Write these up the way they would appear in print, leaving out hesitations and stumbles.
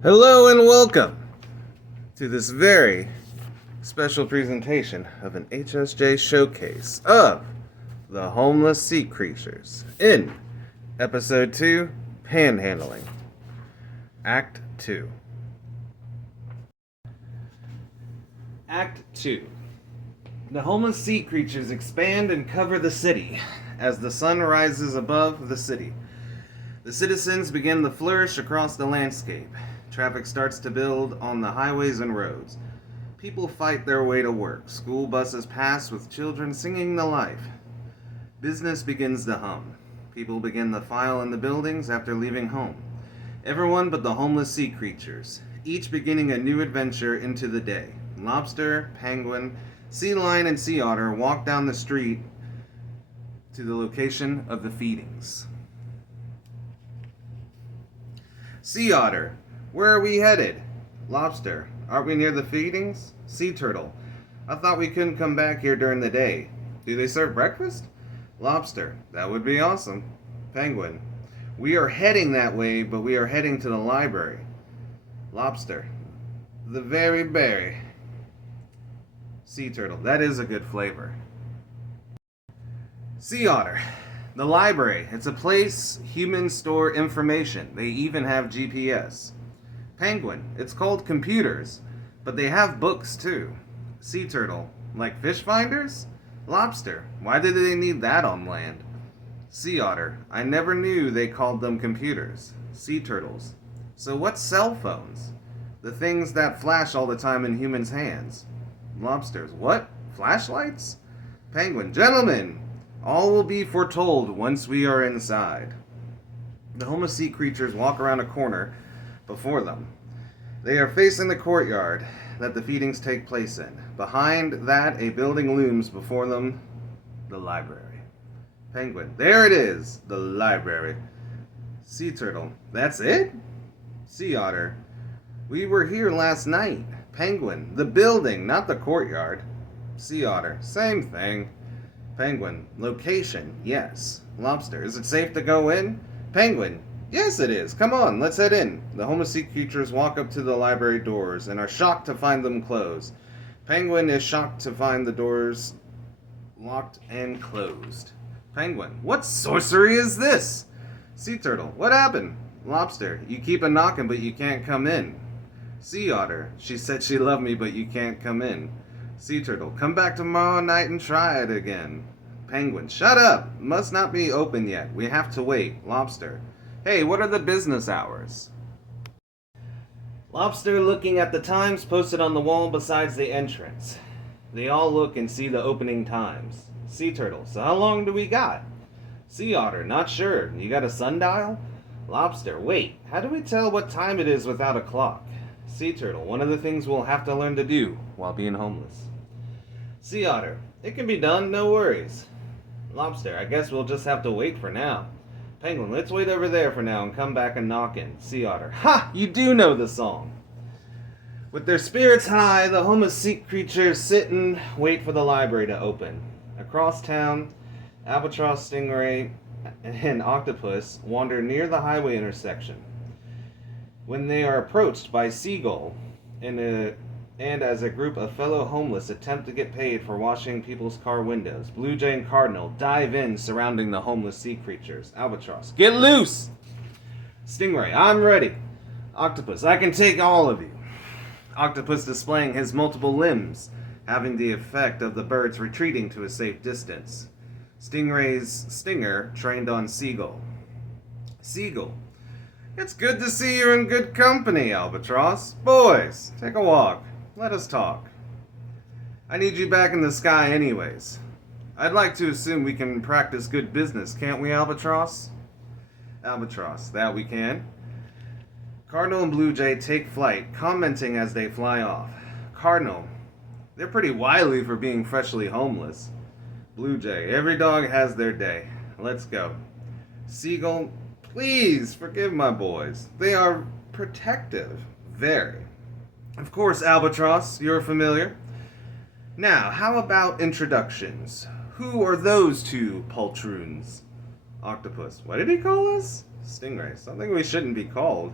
Hello and welcome to this very special presentation of an HSJ showcase of the Homeless Sea Creatures in Episode 2, Panhandling, Act 2. Act 2. The homeless sea creatures expand and cover the city as the sun rises above the city. The citizens begin to flourish across the landscape. Traffic starts to build on the highways and roads. People fight their way to work. School buses pass with children singing the life. Business begins to hum. People begin to file in the buildings after leaving home. Everyone but the homeless sea creatures, each beginning a new adventure into the day. Lobster, penguin, sea lion, and sea otter walk down the street to the location of the feedings. Sea otter, where are we headed? Lobster, aren't we near the feedings? Sea turtle, I thought we couldn't come back here during the day. Do they serve breakfast? Lobster, that would be awesome. Penguin, we are heading that way, but we are heading to the library. Lobster, the very berry. Sea turtle, that is a good flavor. Sea otter, the library. It's a place humans store information. They even have GPS. Penguin, it's called computers, but they have books too. Sea turtle, like fish finders? Lobster, why did they need that on land? Sea otter, I never knew they called them computers. Sea turtles, so what's cell phones? The things that flash all the time in humans' hands. Lobsters, what? Flashlights? Penguin, gentlemen, all will be foretold once we are inside. The homeless sea creatures walk around a corner before them. They are facing the courtyard that the feedings take place in. Behind that, a building looms before them, the library. Penguin, there it is, the library. Sea turtle, that's it? Sea otter, we were here last night. Penguin, the building, not the courtyard. Sea otter, same thing. Penguin, location, yes. Lobster, is it safe to go in? Penguin, yes it is. Come on, let's head in. The homeless sea creatures walk up to the library doors and are shocked to find them closed. Penguin is shocked to find the doors locked and closed. Penguin, what sorcery is this? Sea turtle, what happened? Lobster, you keep a knocking but you can't come in. Sea otter, she said she loved me but you can't come in. Sea turtle, come back tomorrow night and try it again. Penguin, shut up! Must not be open yet. We have to wait. Lobster, hey, what are the business hours? Lobster, looking at the times posted on the wall besides the entrance. They all look and see the opening times. Sea turtle, so how long do we got? Sea otter, not sure. You got a sundial? Lobster, wait, how do we tell what time it is without a clock? Sea turtle, one of the things we'll have to learn to do while being homeless. Sea otter, it can be done, no worries. Lobster, I guess we'll just have to wait for now. Penguin, let's wait over there for now and come back and knock in. Sea otter, ha! You do know the song. With their spirits high, the homeless sea creatures sit and wait for the library to open. Across town, albatross, stingray, and octopus wander near the highway intersection. When they are approached by Seagull and as a group of fellow homeless attempt to get paid for washing people's car windows, Blue Jay and Cardinal dive in surrounding the homeless sea creatures. Albatross, get loose! Stingray, I'm ready. Octopus, I can take all of you. Octopus displaying his multiple limbs, having the effect of the birds retreating to a safe distance. Stingray's stinger trained on Seagull. Seagull, it's good to see you're in good company, Albatross. Boys, take a walk. Let us talk. I need you back in the sky anyways. I'd like to assume we can practice good business, can't we, Albatross? Albatross, that we can. Cardinal and Blue Jay take flight, commenting as they fly off. Cardinal, they're pretty wily for being freshly homeless. Blue Jay, every dog has their day. Let's go. Seagull, please forgive my boys. They are protective. Very. Of course, Albatross, you're familiar. Now, how about introductions? Who are those two poltroons? Octopus, what did he call us? Stingray, something we shouldn't be called.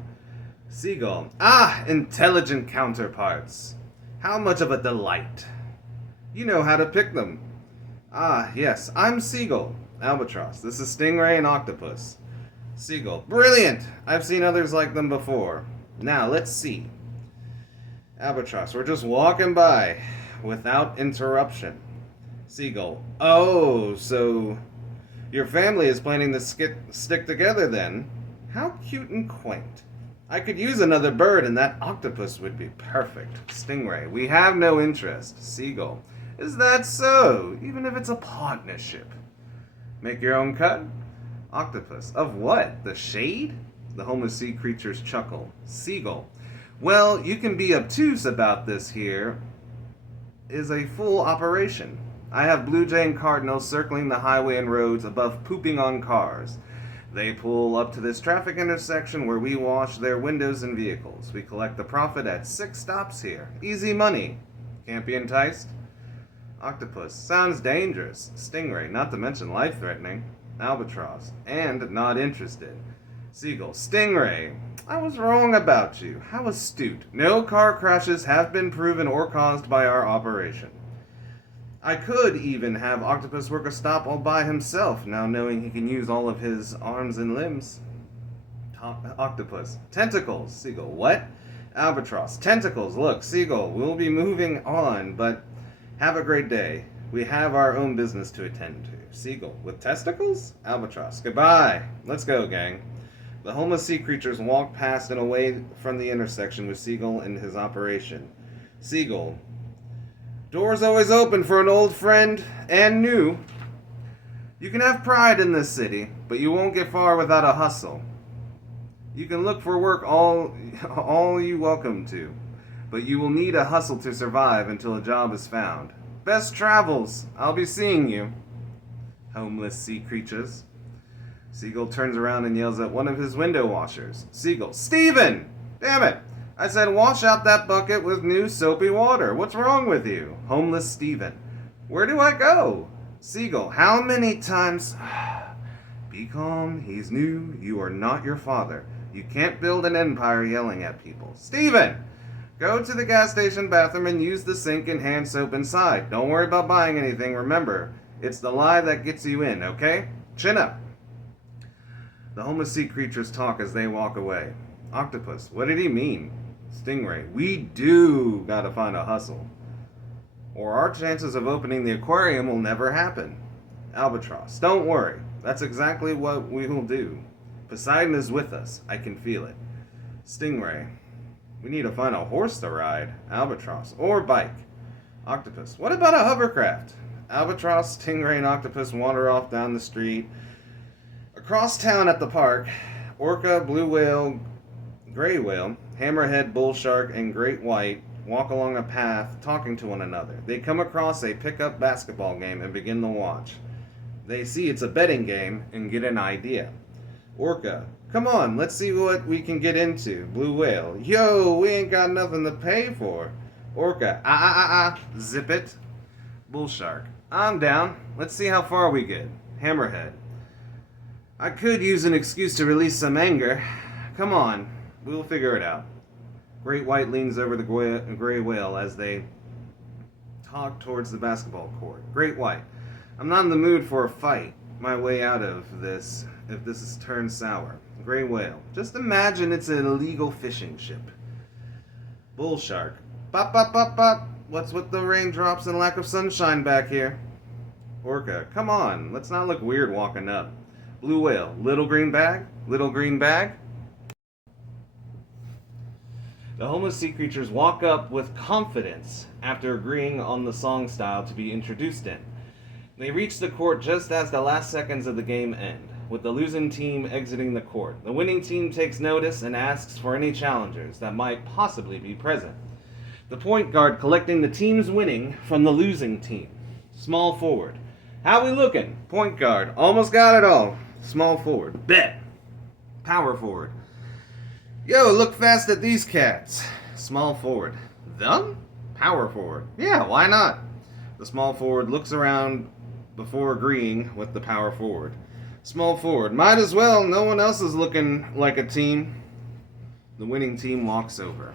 Seagull. Ah, intelligent counterparts. How much of a delight. You know how to pick them. Ah, yes, I'm Seagull. Albatross. This is Stingray and Octopus. Seagull. Brilliant! I've seen others like them before. Now, let's see. Albatross. We're just walking by without interruption. Seagull. Oh, so your family is planning to stick together then? How cute and quaint. I could use another bird and that octopus would be perfect. Stingray. We have no interest. Seagull. Is that so? Even if it's a partnership. Make your own cut? Octopus. Of what? The shade? The homeless sea creatures chuckle. Seagull. Well, you can be obtuse about this here. Is a full operation. I have blue jay and cardinals circling the highway and roads above pooping on cars. They pull up to this traffic intersection where we wash their windows and vehicles. We collect the profit at 6 stops here. Easy money. Can't be enticed? Octopus. Sounds dangerous. Stingray. Not to mention life-threatening. Albatross. And not interested. Seagull. Stingray. I was wrong about you. How astute. No car crashes have been proven or caused by our operation. I could even have Octopus work a stop all by himself, now knowing he can use all of his arms and limbs. Octopus. Tentacles. Seagull. What? Albatross. Tentacles. Look, Seagull, we'll be moving on, but have a great day. We have our own business to attend to. Seagull. With testicles? Albatross. Goodbye. Let's go, gang. The homeless sea creatures walk past and away from the intersection with Seagull and his operation. Seagull. Door's always open for an old friend and new. You can have pride in this city, but you won't get far without a hustle. You can look for work all you welcome to, but you will need a hustle to survive until a job is found. Best travels. I'll be seeing you. Homeless sea creatures. Seagull turns around and yells at one of his window washers. Seagull. Steven! Damn it! I said wash out that bucket with new soapy water. What's wrong with you? Homeless Steven. Where do I go? Seagull. How many times? Be calm. He's new. You are not your father. You can't build an empire yelling at people. Steven! Go to the gas station bathroom and use the sink and hand soap inside. Don't worry about buying anything. Remember, it's the lie that gets you in, okay? Chin up. The homeless sea creatures talk as they walk away. Octopus. What did he mean? Stingray. We do gotta find a hustle, or our chances of opening the aquarium will never happen. Albatross. Don't worry. That's exactly what we will do. Poseidon is with us. I can feel it. Stingray. We need to find a horse to ride. Albatross. Or bike. Octopus. What about a hovercraft? Albatross, Stingray, and Octopus wander off down the street. Across town at the park, Orca, Blue Whale, Gray Whale, Hammerhead, Bull Shark, and Great White walk along a path talking to one another. They come across a pickup basketball game and begin to watch. They see it's a betting game and get an idea. Orca. Come on, let's see what we can get into. Blue Whale. Yo, we ain't got nothing to pay for. Orca. Zip it. Bull Shark. I'm down. Let's see how far we get. Hammerhead. I could use an excuse to release some anger. Come on. We'll figure it out. Great White leans over the Gray Whale as they talk towards the basketball court. Great White. I'm not in the mood for a fight. My way out of this, if this is turned sour. Gray Whale. Just imagine it's an illegal fishing ship. Bull Shark. Bop, bop, bop, bop. What's with the raindrops and lack of sunshine back here? Orca. Come on. Let's not look weird walking up. Blue Whale. Little green bag? Little green bag? The homeless sea creatures walk up with confidence after agreeing on the song style to be introduced in. They reach the court just as the last seconds of the game end, with the losing team exiting the court. The winning team takes notice and asks for any challengers that might possibly be present. The point guard collecting the team's winning from the losing team. Small forward. How we looking? Point guard. Almost got it all. Small forward. Bet. Power forward. Yo, look fast at these cats. Small forward. Them? Power forward. Yeah, why not? The small forward looks around before agreeing with the power forward. Small forward. Might as well. No one else is looking like a team. The winning team walks over.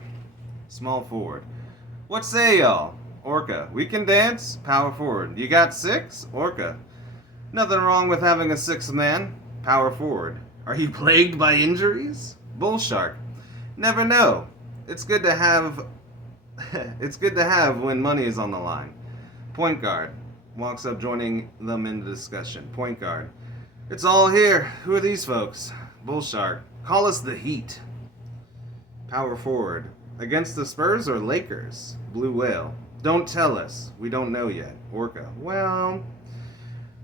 Small forward. What say y'all? Orca. We can dance? Power forward. You got 6? Orca. Nothing wrong with having a 6th man. Power forward. Are you plagued by injuries? Bull shark. Never know. It's good to have when money is on the line. Point guard. Walks up joining them in the discussion. Point guard. It's all here. Who are these folks? Bull shark. Call us the Heat. Power forward. Against the Spurs or Lakers? Blue whale. Don't tell us. We don't know yet. Orca. Well,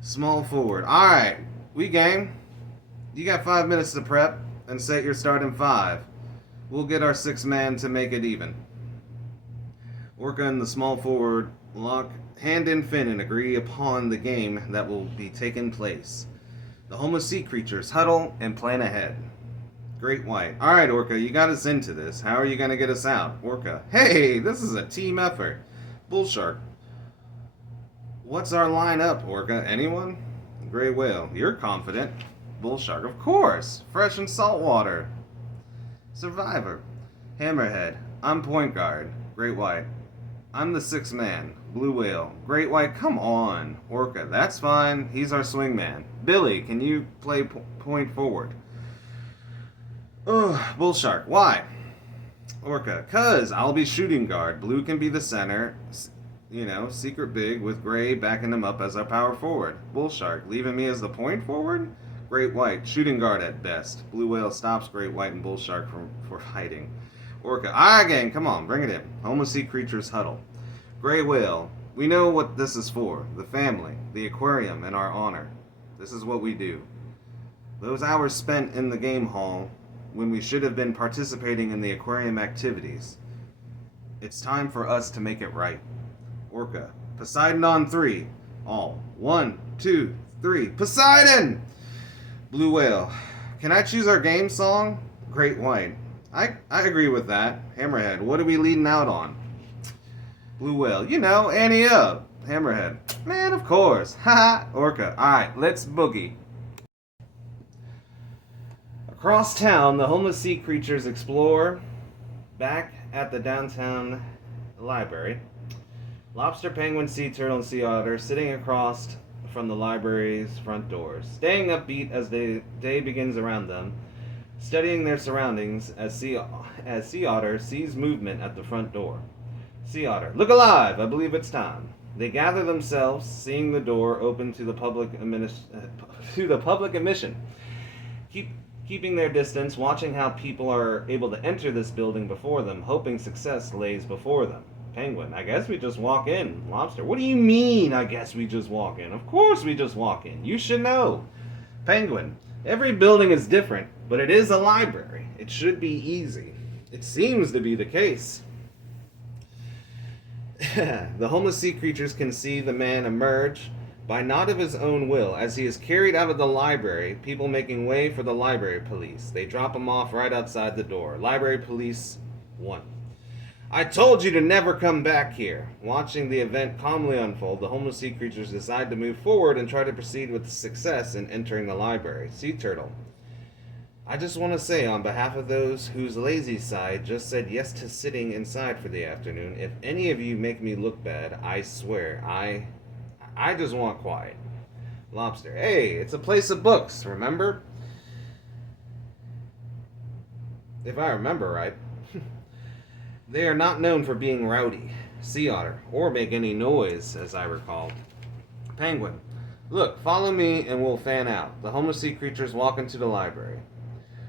small forward. Alright. We game. You got 5 minutes to prep and set your starting 5. We'll get our 6th man to make it even. Orca and the small forward lock hand in fin and agree upon the game that will be taking place. The homeless sea creatures huddle and plan ahead. Great White. Alright, Orca, you got us into this. How are you going to get us out? Orca. Hey, this is a team effort. Bull shark. What's our lineup, Orca? Anyone? Gray whale. You're confident. Bull shark. Of course. Fresh and salt water. Survivor. Hammerhead. I'm point guard. Great White. I'm the 6th man. Blue whale. Great White. Come on. Orca. That's fine. He's our swingman. Billy, can you play point forward? Ugh, Bull shark. Why? Orca. 'Cause I'll be shooting guard. Blue can be the center. Secret big with Gray backing him up as our power forward. Bull shark. Leaving me as the point forward? Great White. Shooting guard at best. Blue whale stops Great White and Bull shark for fighting. Orca. Alright, gang. Come on. Bring it in. Homeless sea creatures huddle. Gray whale. We know what this is for. The family. The aquarium and our honor. This is what we do. Those hours spent in the game hall when we should have been participating in the aquarium activities. It's time for us to make it right. Orca. Poseidon on 3. All. 1, 2, 3. Poseidon! Blue whale. Can I choose our game song? Great White. I agree with that. Hammerhead. What are we leading out on? Blue whale. Ante up. Hammerhead. Man, of course. Haha. Orca. Alright, let's boogie. Across town, the homeless sea creatures explore. Back at the downtown library, lobster, penguin, sea turtle, and sea otter sitting across from the library's front doors, staying upbeat as the day begins around them, studying their surroundings as sea otter sees movement at the front door. Sea otter. Look alive! I believe it's time. They gather themselves, seeing the door open to the public admission. Keeping their distance, watching how people are able to enter this building before them, hoping success lays before them. Penguin. I guess we just walk in. Lobster. What do you mean, I guess we just walk in? Of course we just walk in. You should know. Penguin. Every building is different, but it is a library. It should be easy. It seems to be the case. The homeless sea creatures can see the man emerge by not of his own will as he is carried out of the library, people making way for the library police. They drop him off right outside the door. Library police 1. I told you to never come back here. Watching the event calmly unfold, the homeless sea creatures decide to move forward and try to proceed with success in entering the library. Sea turtle. I just want to say, on behalf of those whose lazy side just said yes to sitting inside for the afternoon, if any of you make me look bad, I swear, I just want quiet. Lobster. Hey, it's a place of books, remember? If I remember right. They are not known for being rowdy. Sea otter. Or make any noise, as I recall. Penguin. Look, follow me and we'll fan out. The homeless sea creatures walk into the library.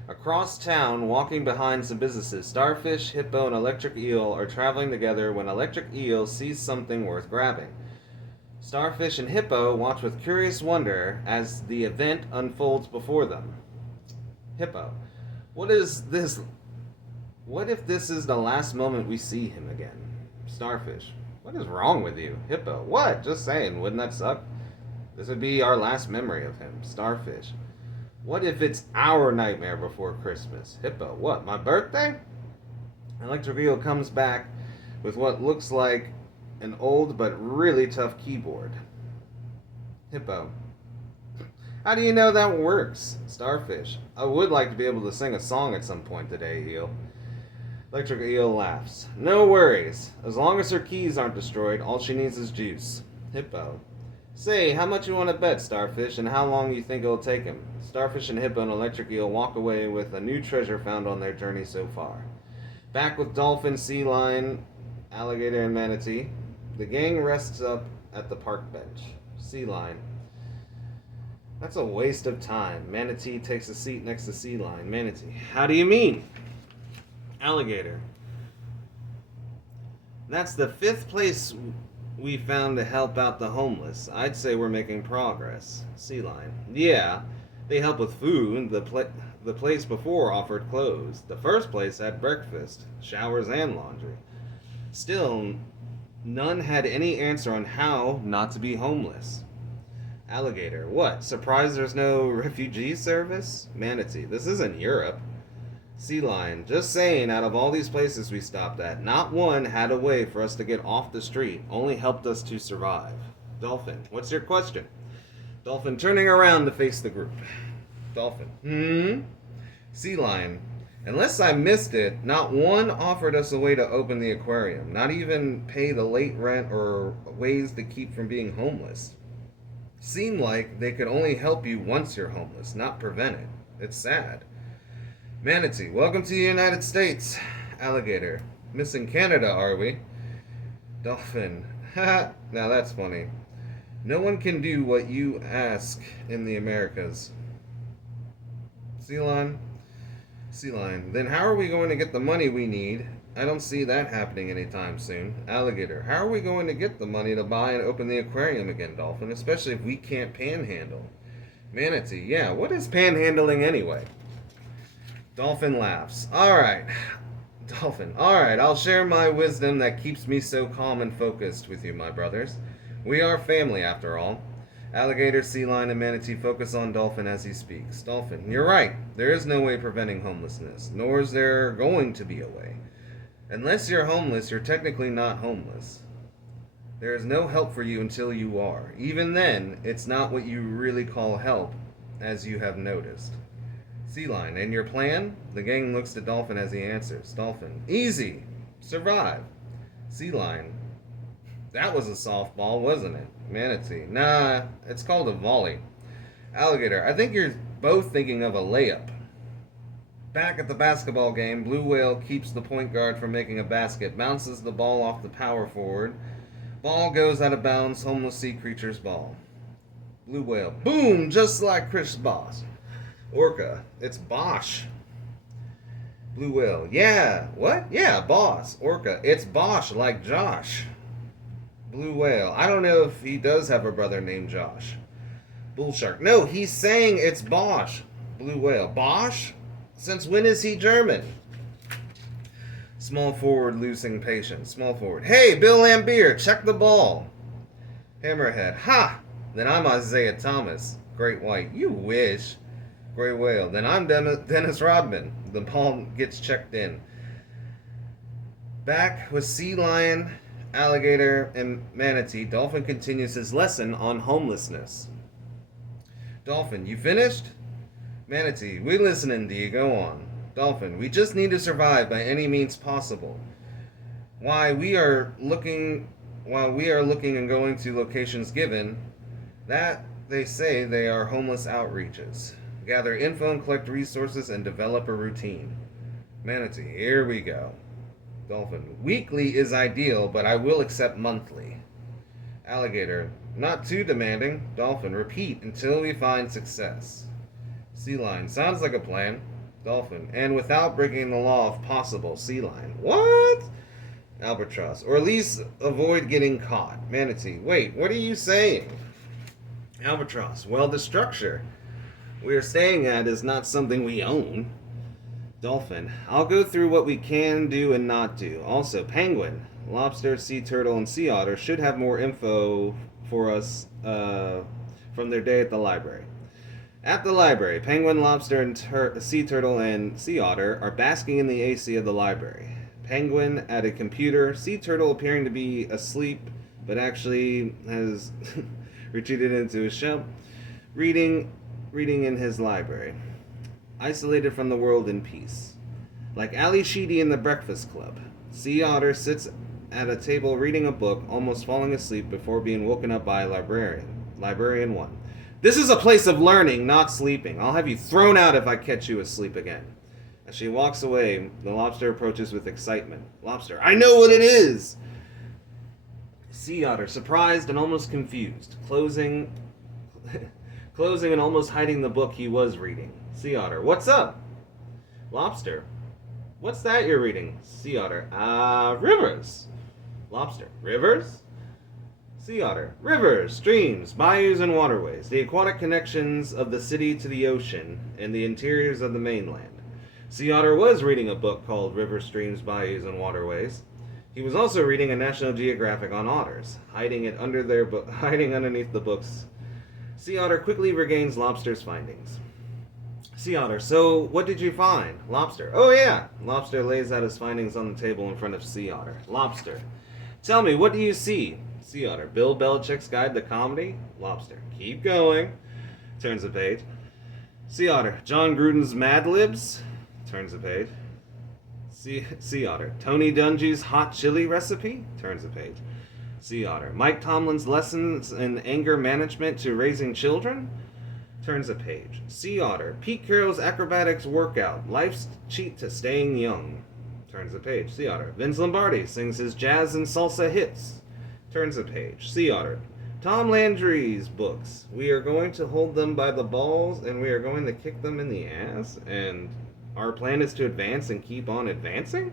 Across town, walking behind some businesses, Starfish, Hippo, and Electric Eel are traveling together when Electric Eel sees something worth grabbing. Starfish and Hippo watch with curious wonder as the event unfolds before them. Hippo. What is this? What if this is the last moment we see him again? Starfish. What is wrong with you? Hippo. What? Just saying, wouldn't that suck? This would be our last memory of him. Starfish. What if it's our nightmare before Christmas? Hippo. What, my birthday? Electric Eel comes back with what looks like an old but really tough keyboard. Hippo. How do you know that works? Starfish. I would like to be able to sing a song at some point today, Eel. Electric eel laughs. No worries. As long as her keys aren't destroyed, all she needs is juice. Hippo. Say, how much you want to bet, Starfish, and how long you think it'll take him? Starfish and Hippo and Electric Eel walk away with a new treasure found on their journey so far. Back with Dolphin, Sea Lion, Alligator, and Manatee, the gang rests up at the park bench. Sea Lion. That's a waste of time. Manatee takes a seat next to Sea Lion. Manatee. How do you mean? Alligator. That's the 5th place we found to help out the homeless. I'd say we're making progress. Sea Lion. Yeah, they help with food. The place before offered clothes. The first place had breakfast, showers, and laundry. Still, none had any answer on how not to be homeless. Alligator. What? Surprised there's no refugee service? Manatee. This isn't Europe. Sea Lion. Just saying, out of all these places we stopped at, not one had a way for us to get off the street. Only helped us to survive. Dolphin. What's your question? Dolphin turning around to face the group. Dolphin. Sea Lion. Unless I missed it, not one offered us a way to open the aquarium. Not even pay the late rent or ways to keep from being homeless. Seemed like they could only help you once you're homeless, not prevent it. It's sad. Manatee, welcome to the United States. Alligator, missing Canada, are we? Dolphin, haha, now that's funny. No one can do what you ask in the Americas. Sea Lion, then how are we going to get the money we need? I don't see that happening anytime soon. Alligator, how are we going to get the money to buy and open the aquarium again, Dolphin, especially if we can't panhandle? Manatee, yeah, what is panhandling anyway? Dolphin laughs. Alright. Dolphin, alright, I'll share my wisdom that keeps me so calm and focused with you, my brothers. We are family, after all. Alligator, Sea Lion, and Manatee focus on Dolphin as he speaks. Dolphin, you're right. There is no way preventing homelessness, nor is there going to be a way. Unless you're homeless, you're technically not homeless. There is no help for you until you are. Even then, it's not what you really call help, as you have noticed. Sea Lion, and your plan? The gang looks to Dolphin as he answers. Dolphin, easy. Survive. Sea Lion, that was a softball, wasn't it? Manatee, nah, it's called a volley. Alligator, I think you're both thinking of a layup. Back at the basketball game, Blue Whale keeps the point guard from making a basket, bounces the ball off the power forward. Ball goes out of bounds, Homeless Sea Creatures ball. Blue Whale, boom, just like Chris Boss. Orca, it's Bosch. Blue Whale, yeah, what? Yeah, boss. Orca, it's Bosch, like Josh. Blue Whale, I don't know if he does have a brother named Josh. Bull Shark, no, he's saying it's Bosch. Blue Whale, Bosch? Since when is he German? Small forward losing patience. Small forward, hey, Bill Lambier, check the ball. Hammerhead, ha! Then I'm Isaiah Thomas. Great White, you wish. Gray Whale, then I'm Dennis Rodman. The ball gets checked in. Back with Sea Lion, Alligator, and Manatee, Dolphin continues his lesson on homelessness. Dolphin, you finished? Manatee, we listening to you, go on. Dolphin, we just need to survive by any means possible. While we are looking and going to locations given, that they say they are homeless outreaches. Gather info and collect resources and develop a routine. Manatee, here we go. Dolphin, weekly is ideal, but I will accept monthly. Alligator, not too demanding. Dolphin, repeat until we find success. Sea Lion, sounds like a plan. Dolphin, and without breaking the law if possible. Sea Lion, what? Albatross, or at least avoid getting caught. Manatee, wait, what are you saying? Albatross, well, the structure we are staying at is not something we own. Dolphin, I'll go through what we can do and not do. Also, penguin, lobster, sea turtle, and sea otter should have more info for us from their day at the library. At the library, penguin, lobster, and sea turtle and sea otter are basking in the AC of the library. Penguin at a computer, sea turtle appearing to be asleep, but actually has retreated into his shell, reading in his library, isolated from the world in peace. Like Ali Sheedy in the Breakfast Club. Sea Otter sits at a table reading a book, almost falling asleep before being woken up by a librarian. Librarian 1. This is a place of learning, not sleeping. I'll have you thrown out if I catch you asleep again. As she walks away, the lobster approaches with excitement. Lobster, I know what it is! Sea Otter, surprised and almost confused, closing and almost hiding the book he was reading. Sea Otter, what's up? Lobster, what's that you're reading? Sea Otter, rivers. Lobster, rivers? Sea Otter, rivers, streams, bayous, and waterways, the aquatic connections of the city to the ocean and the interiors of the mainland. Sea Otter was reading a book called Rivers, Streams, Bayous, and Waterways. He was also reading a National Geographic on otters, hiding underneath the books. Sea Otter quickly regains Lobster's findings. Sea Otter, so what did you find? Lobster, oh yeah. Lobster lays out his findings on the table in front of Sea Otter. Lobster, tell me, what do you see? Sea Otter, Bill Belichick's Guide to Comedy? Lobster, keep going. Turns the page. Sea Otter, John Gruden's Mad Libs? Turns the page. Sea Otter, Tony Dungy's Hot Chili Recipe? Turns the page. Sea Otter, Mike Tomlin's Lessons in Anger Management to Raising Children? Turns a page. Sea Otter, Pete Carroll's Acrobatics Workout, Life's Cheat to Staying Young. Turns a page. Sea Otter, Vince Lombardi sings his jazz and salsa hits. Turns a page. Sea Otter, Tom Landry's books. We are going to hold them by the balls and we are going to kick them in the ass, and our plan is to advance and keep on advancing?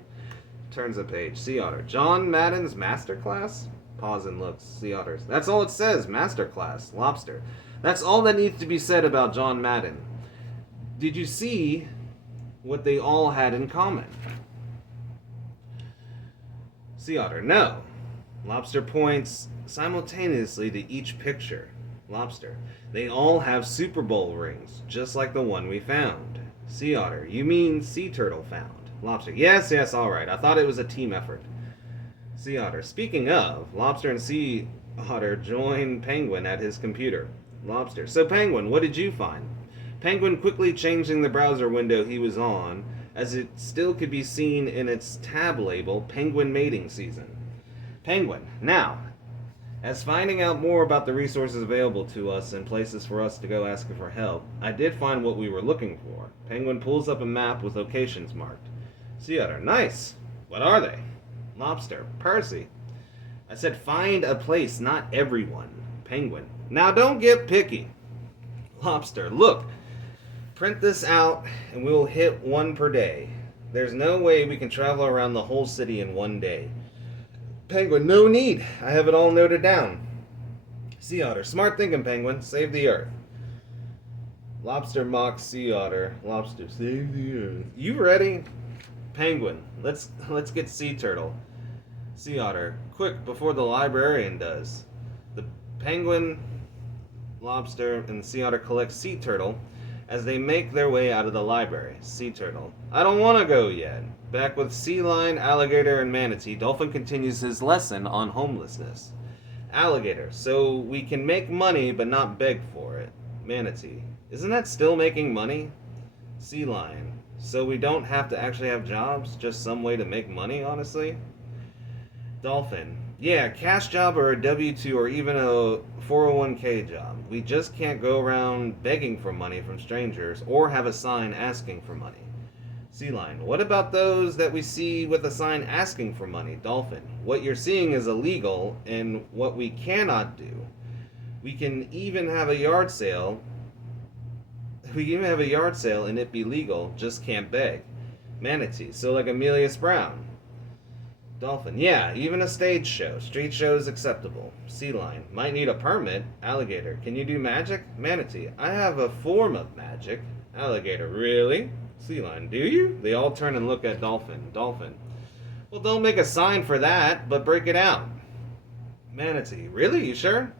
Turns a page. Sea Otter, John Madden's Masterclass? Pause and looks. Sea Otters, that's all it says, Masterclass. Lobster, that's all that needs to be said about John Madden. Did you see what they all had in common? Sea Otter, no. Lobster points simultaneously to each picture. Lobster, they all have Super Bowl rings, just like the one we found. Sea Otter, you mean Sea Turtle found? Lobster, yes, alright. I thought it was a team effort. Sea Otter, speaking of, Lobster and Sea Otter join Penguin at his computer. Lobster, so Penguin, what did you find? Penguin quickly changing the browser window he was on, as it still could be seen in its tab label, Penguin Mating Season. Penguin, now, as finding out more about the resources available to us and places for us to go asking for help, I did find what we were looking for. Penguin pulls up a map with locations marked. Sea Otter, nice. What are they? Lobster, Percy. I said find a place, not everyone. Penguin, now don't get picky. Lobster, look. Print this out and we'll hit one per day. There's no way we can travel around the whole city in one day. Penguin, no need. I have it all noted down. Sea Otter, smart thinking, Penguin. Save the Earth. Lobster mocks Sea Otter. Lobster, save the Earth. You ready? Penguin, let's get Sea Turtle. Sea Otter, quick before the librarian does. The Penguin, Lobster, and Sea Otter collect Sea Turtle as they make their way out of the library. Sea Turtle, I don't want to go yet. Back with Sea Lion, Alligator, and Manatee, Dolphin continues his lesson on homelessness. Alligator, so we can make money but not beg for it. Manatee, isn't that still making money? Sea Lion, so we don't have to actually have jobs, just some way to make money, honestly? Dolphin, yeah, cash job or a W-2 or even a 401k job. We just can't go around begging for money from strangers or have a sign asking for money. Sea Lion, what about those that we see with a sign asking for money? Dolphin, what you're seeing is illegal and what we cannot do. We can even have a yard sale. And it be legal, just can't beg. Manatee, so like Amelius Brown. Dolphin, yeah, even a stage show. Street show is acceptable. Sea Lion, might need a permit. Alligator, can you do magic? Manatee, I have a form of magic. Alligator, really? Sea Lion, do you? They all turn and look at Dolphin. Dolphin, well, don't make a sign for that, but break it out. Manatee, really? You sure?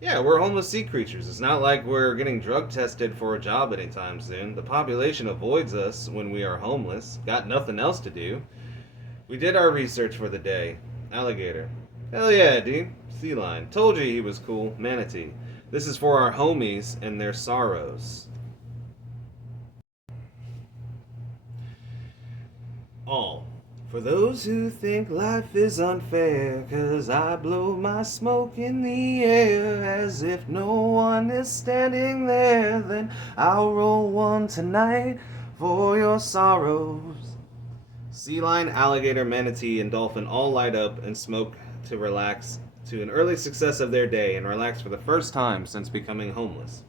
Yeah, we're homeless sea creatures. It's not like we're getting drug tested for a job anytime soon. The population avoids us when we are homeless. Got nothing else to do. We did our research for the day. Alligator, hell yeah, dude. Sea Lion, told you he was cool. Manatee, this is for our homies and their sorrows. All. For those who think life is unfair, 'cause I blow my smoke in the air as if no one is standing there, then I'll roll one tonight for your sorrows. Sea lion, alligator, manatee, and dolphin all light up and smoke to relax to an early success of their day and relax for the first time since becoming homeless.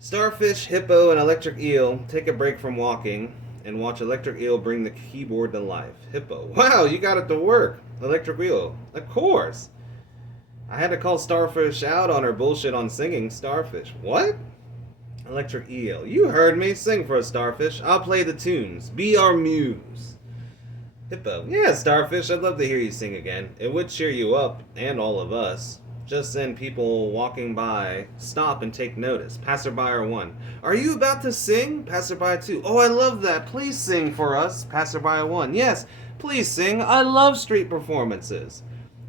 Starfish, hippo, and electric eel take a break from walking and watch electric eel bring the keyboard to life. Hippo, wow, you got it to work. Electric eel, of course. I had to call Starfish out on her bullshit on singing. Starfish, what? Electric eel, you heard me. Sing for us, Starfish. I'll play the tunes. Be our muse. Hippo, yeah, Starfish, I'd love to hear you sing again. It would cheer you up, and all of us. Just then people walking by stop and take notice. Passerby 1. Are you about to sing? Passerby 2. Oh, I love that. Please sing for us. Passerby 1. Yes, please sing. I love street performances.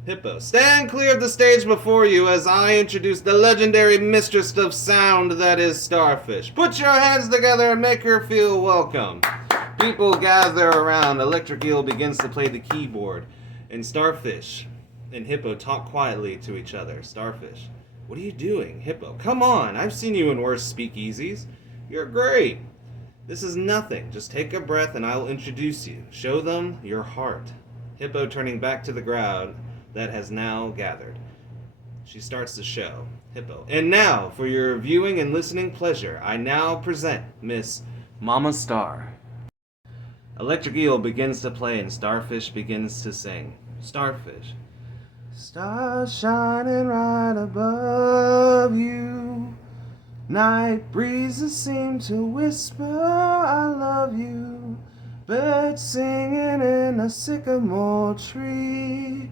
Hippo. Stand clear of the stage before you as I introduce the legendary mistress of sound that is Starfish. Put your hands together and make her feel welcome. People gather around. Electric Eel begins to play the keyboard. And Starfish and Hippo talk quietly to each other. Starfish. What are you doing? Hippo. Come on. I've seen you in worse speakeasies. You're great. This is nothing. Just take a breath and I'll introduce you. Show them your heart. Hippo turning back to the crowd that has now gathered. She starts the show. Hippo. And now, for your viewing and listening pleasure, I now present Miss Mama Star. Electric Eel begins to play and Starfish begins to sing. Starfish. Stars shining right above you. Night breezes seem to whisper, I love you. Birds singing in a sycamore tree.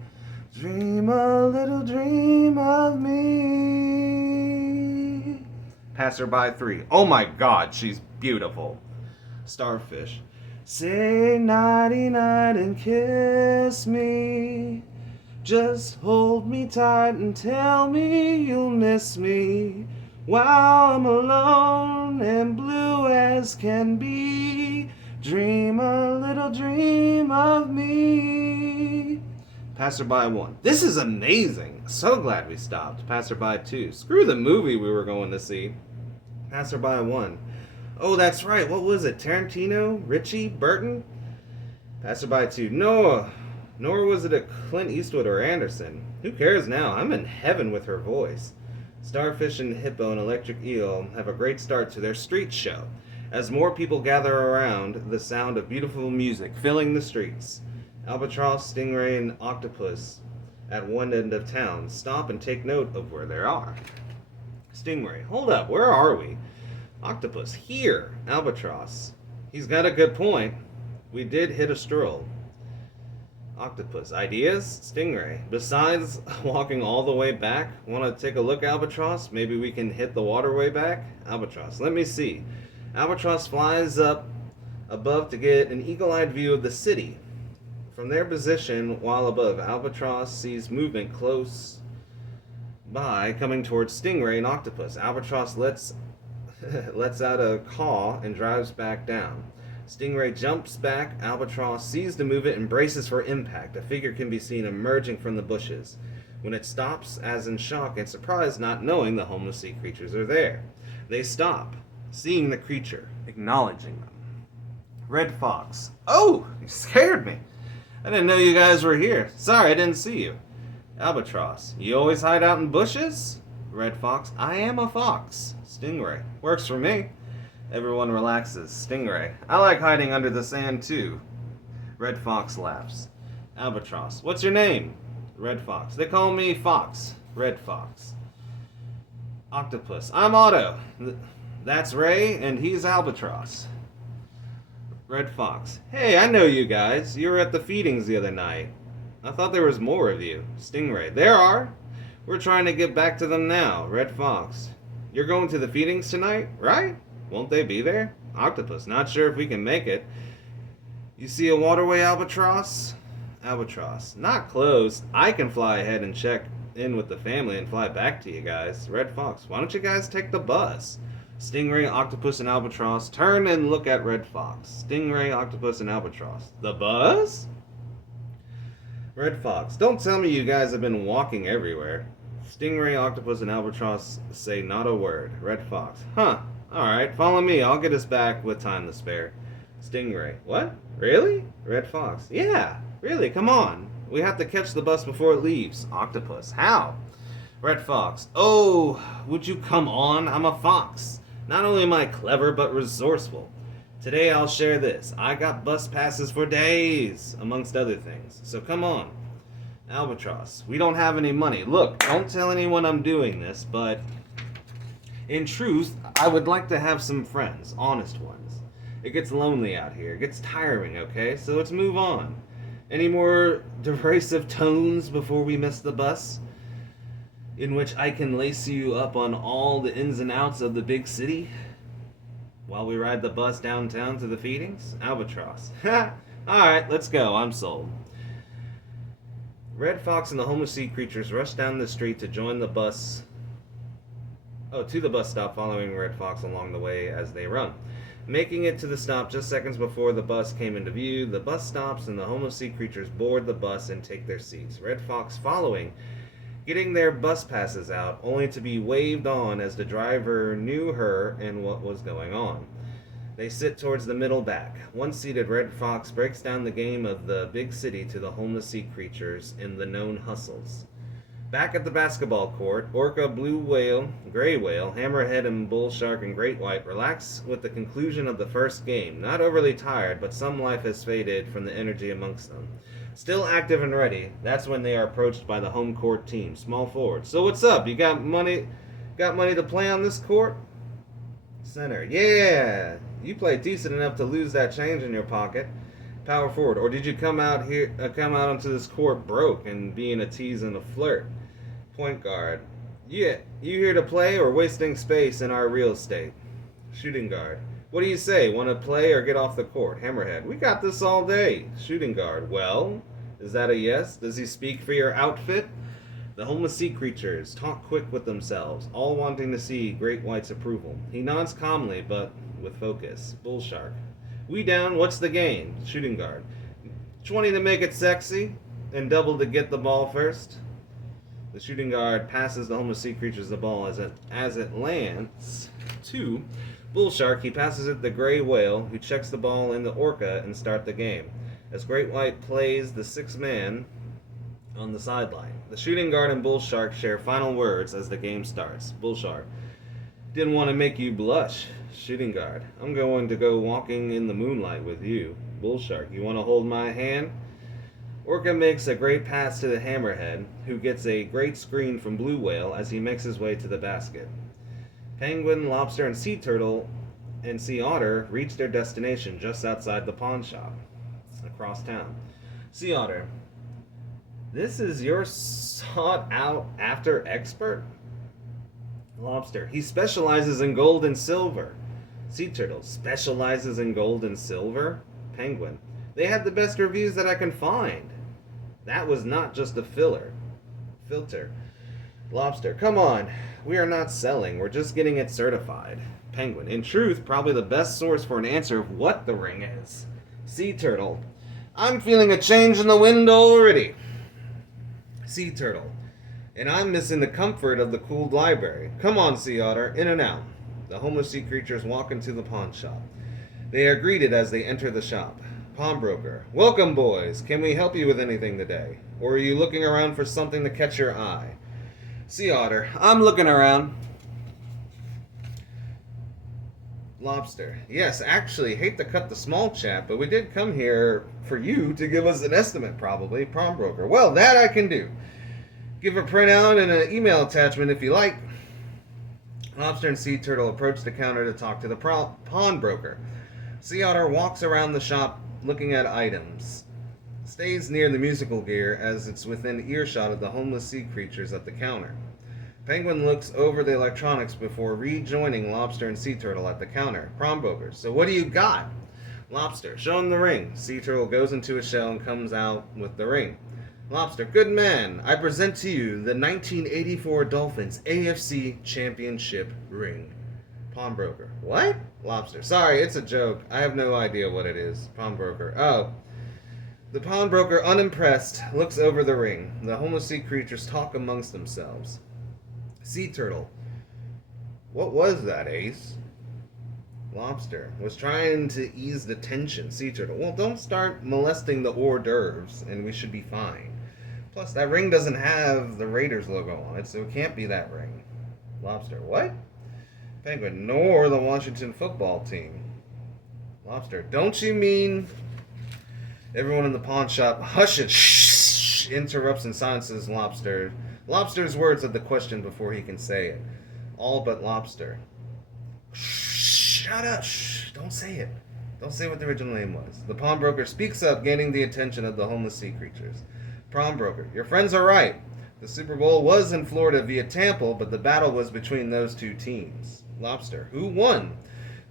Dream a little dream of me. Passerby 3. Oh my God, she's beautiful. Starfish. Say nighty night and kiss me. Just hold me tight and tell me you'll miss me while I'm alone and blue as can be. Dream a little dream of me. Passerby 1. This is amazing. So glad we stopped. Passerby 2. Screw the movie we were going to see. Passerby 1. Oh, that's right. What was it? Tarantino? Ritchie? Burton? Passerby 2. Noah. Nor was it a Clint Eastwood or Anderson. Who cares now? I'm in heaven with her voice. Starfish and Hippo and Electric Eel have a great start to their street show. As more people gather around, the sound of beautiful music filling the streets. Albatross, Stingray, and Octopus at one end of town stop and take note of where they are. Stingray, hold up, where are we? Octopus, here. Albatross, he's got a good point. We did hit a stroll. Octopus, ideas? Stingray, besides walking all the way back, want to take a look, Albatross? Maybe we can hit the waterway back? Albatross, let me see. Albatross flies up above to get an eagle-eyed view of the city. From their position, while above, Albatross sees movement close by coming towards Stingray and Octopus. Albatross lets out a caw and drives back down. Stingray jumps back. Albatross sees the movement and braces for impact. A figure can be seen emerging from the bushes. When it stops, as in shock and surprise, not knowing the homeless sea creatures are there. They stop, seeing the creature, acknowledging them. Red Fox. Oh, you scared me. I didn't know you guys were here. Sorry, I didn't see you. Albatross. You always hide out in bushes? Red Fox. I am a fox. Stingray. Works for me. Everyone relaxes. Stingray. I like hiding under the sand too. Red Fox laughs. Albatross. What's your name? Red Fox. They call me Fox. Red Fox. Octopus. I'm Otto. That's Ray, and he's Albatross. Red Fox. Hey, I know you guys. You were at the feedings the other night. I thought there was more of you. Stingray. There are. We're trying to get back to them now. Red Fox. You're going to the feedings tonight, right? Won't they be there? Octopus. Not sure if we can make it. You see a waterway, Albatross? Albatross. Not close. I can fly ahead and check in with the family and fly back to you guys. Red Fox. Why don't you guys take the bus? Stingray, octopus, and albatross turn and look at Red Fox. Stingray, octopus, and albatross. The buzz? Red Fox, don't tell me you guys have been walking everywhere. Stingray, octopus, and albatross say not a word. Red Fox, huh, alright, follow me, I'll get us back with time to spare. Stingray, what? Really? Red Fox, yeah, really, come on. We have to catch the bus before it leaves. Octopus, how? Red Fox, oh, would you come on? I'm a fox. Not only am I clever, but resourceful. Today I'll share this. I got bus passes for days, amongst other things. So come on. Albatross, we don't have any money. Look, don't tell anyone I'm doing this, but in truth, I would like to have some friends, honest ones. It gets lonely out here. It gets tiring, okay? So let's move on. Any more derisive tones before we miss the bus? In which I can lace you up on all the ins and outs of the big city while we ride the bus downtown to the feedings? Albatross. Ha! Alright, let's go. I'm sold. Red Fox and the Homeless Sea Creatures rush down the street to join the bus. To the bus stop, following Red Fox along the way as they run. Making it to the stop just seconds before the bus came into view, the bus stops and the Homeless Sea Creatures board the bus and take their seats. Red Fox following, getting their bus passes out, only to be waved on as the driver knew her and what was going on. They sit towards the middle back. Once seated, Red Fox breaks down the game of the big city to the Homeless Sea Creatures in the known hustles. Back at the basketball court, Orca, Blue Whale, Gray Whale, Hammerhead, and Bull Shark and Great White relax with the conclusion of the first game. Not overly tired, but some life has faded from the energy amongst them. Still active and ready, that's when they are approached by the home court team, small forward. So what's up? You got money to play on this court? Center, yeah, you play decent enough to lose that change in your pocket. Power forward, or did you come out onto this court broke and being a tease and a flirt? Point guard, yeah, you here to play or wasting space in our real estate? Shooting guard, what do you say? Want to play or get off the court? Hammerhead, we got this all day. Shooting guard, well, is that a yes? Does he speak for your outfit? The Homeless Sea Creatures talk quick with themselves, all wanting to see Great White's approval. He nods calmly, but with focus. Bull Shark, we down, what's the game? Shooting guard, 20 to make it sexy, and double to get the ball first. The shooting guard passes the Homeless Sea Creatures the ball as it lands to Bull Shark. He passes it to Gray Whale, who checks the ball into Orca and start the game. As Great White plays the sixth man on the sideline. The shooting guard and Bull Shark share final words as the game starts. Bull Shark, didn't want to make you blush. Shooting guard, I'm going to go walking in the moonlight with you. Bull Shark, you want to hold my hand? Orca makes a great pass to the Hammerhead, who gets a great screen from Blue Whale as he makes his way to the basket. Penguin, Lobster, and Sea Turtle and Sea Otter reach their destination just outside the pawn shop across town. Sea Otter, this is your sought-out after expert? Lobster, he specializes in gold and silver. Sea Turtle, specializes in gold and silver? Penguin, they had the best reviews that I can find. That was not just a filter. Lobster, come on. We are not selling. We're just getting it certified. Penguin, in truth, probably the best source for an answer of what the ring is. Sea Turtle, I'm feeling a change in the wind already. Sea Turtle, and I'm missing the comfort of the cooled library. Come on, Sea Otter, in and out. The Homeless Sea Creatures walk into the pawn shop. They are greeted as they enter the shop. Pawnbroker, welcome boys. Can we help you with anything today? Or are you looking around for something to catch your eye? Sea Otter, I'm looking around. Lobster, yes, actually, hate to cut the small chap, but we did come here for you to give us an estimate, probably. Pawnbroker, well, that I can do. Give a printout and an email attachment if you like. Lobster and Sea Turtle approach the counter to talk to the pawnbroker. Sea Otter walks around the shop looking at items. Stays near the musical gear as it's within earshot of the Homeless Sea Creatures at the counter. Penguin looks over the electronics before rejoining Lobster and Sea Turtle at the counter. Pawnbroker, so what do you got? Lobster, show him the ring. Sea Turtle goes into a shell and comes out with the ring. Lobster, good man. I present to you the 1984 Dolphins AFC Championship ring. Pawnbroker. What? Lobster. Sorry, it's a joke. I have no idea what it is. Pawnbroker. Oh. The pawnbroker, unimpressed, looks over the ring. The homeless sea creatures talk amongst themselves. Sea turtle. What was that, Ace? Lobster was trying to ease the tension. Sea turtle. Well, don't start molesting the hors d'oeuvres, and we should be fine. Plus, that ring doesn't have the Raiders logo on it, so it can't be that ring. Lobster. What? Penguin. Nor the Washington football team. Lobster. Don't you mean... Everyone in the pawn shop, hush it, shh, interrupts and silences Lobster. Lobster's words of the question before he can say it. All but Lobster. Shut up, shh, don't say it. Don't say what the original name was. The pawnbroker speaks up, gaining the attention of the homeless sea creatures. Pawnbroker, your friends are right. The Super Bowl was in Florida via Tampa, but the battle was between those two teams. Lobster, who won?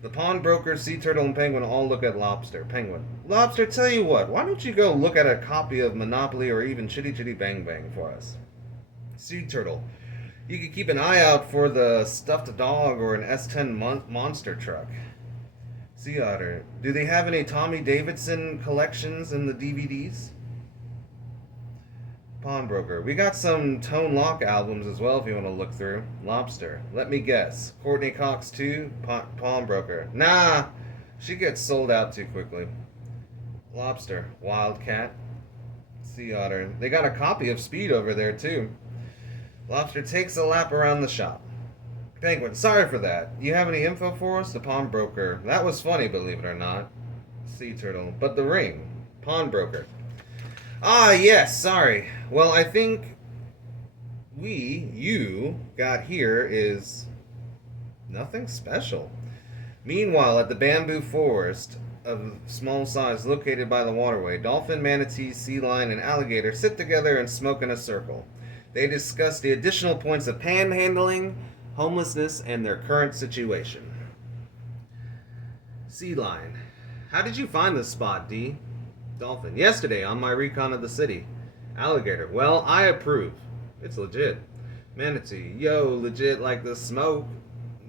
The pawnbroker, sea turtle, and penguin all look at Lobster. Penguin. Lobster, tell you what, why don't you go look at a copy of Monopoly or even Chitty Chitty Bang Bang for us? Sea turtle. You could keep an eye out for the stuffed dog or an S10 monster truck. Sea otter. Do they have any Tommy Davidson collections in the DVDs? Pawnbroker. We got some Tone Loc albums as well if you want to look through. Lobster. Let me guess. Courtney Cox too? Pawnbroker. Nah. She gets sold out too quickly. Lobster. Wildcat. Sea otter. They got a copy of Speed over there too. Lobster takes a lap around the shop. Penguin. Sorry for that. You have any info for us? The pawnbroker. That was funny, believe it or not. Sea turtle. But the ring. Pawnbroker. Ah, yes, sorry. Well, I think you got here is nothing special. Meanwhile, at the bamboo forest of small size located by the waterway, dolphin, manatee, sea lion, and alligator sit together and smoke in a circle. They discuss the additional points of panhandling, homelessness, and their current situation. Sea lion. How did you find this spot, D? Dolphin. Yesterday on my recon of the city. Alligator. Well, I approve. It's legit. Manatee. Yo, legit like the smoke.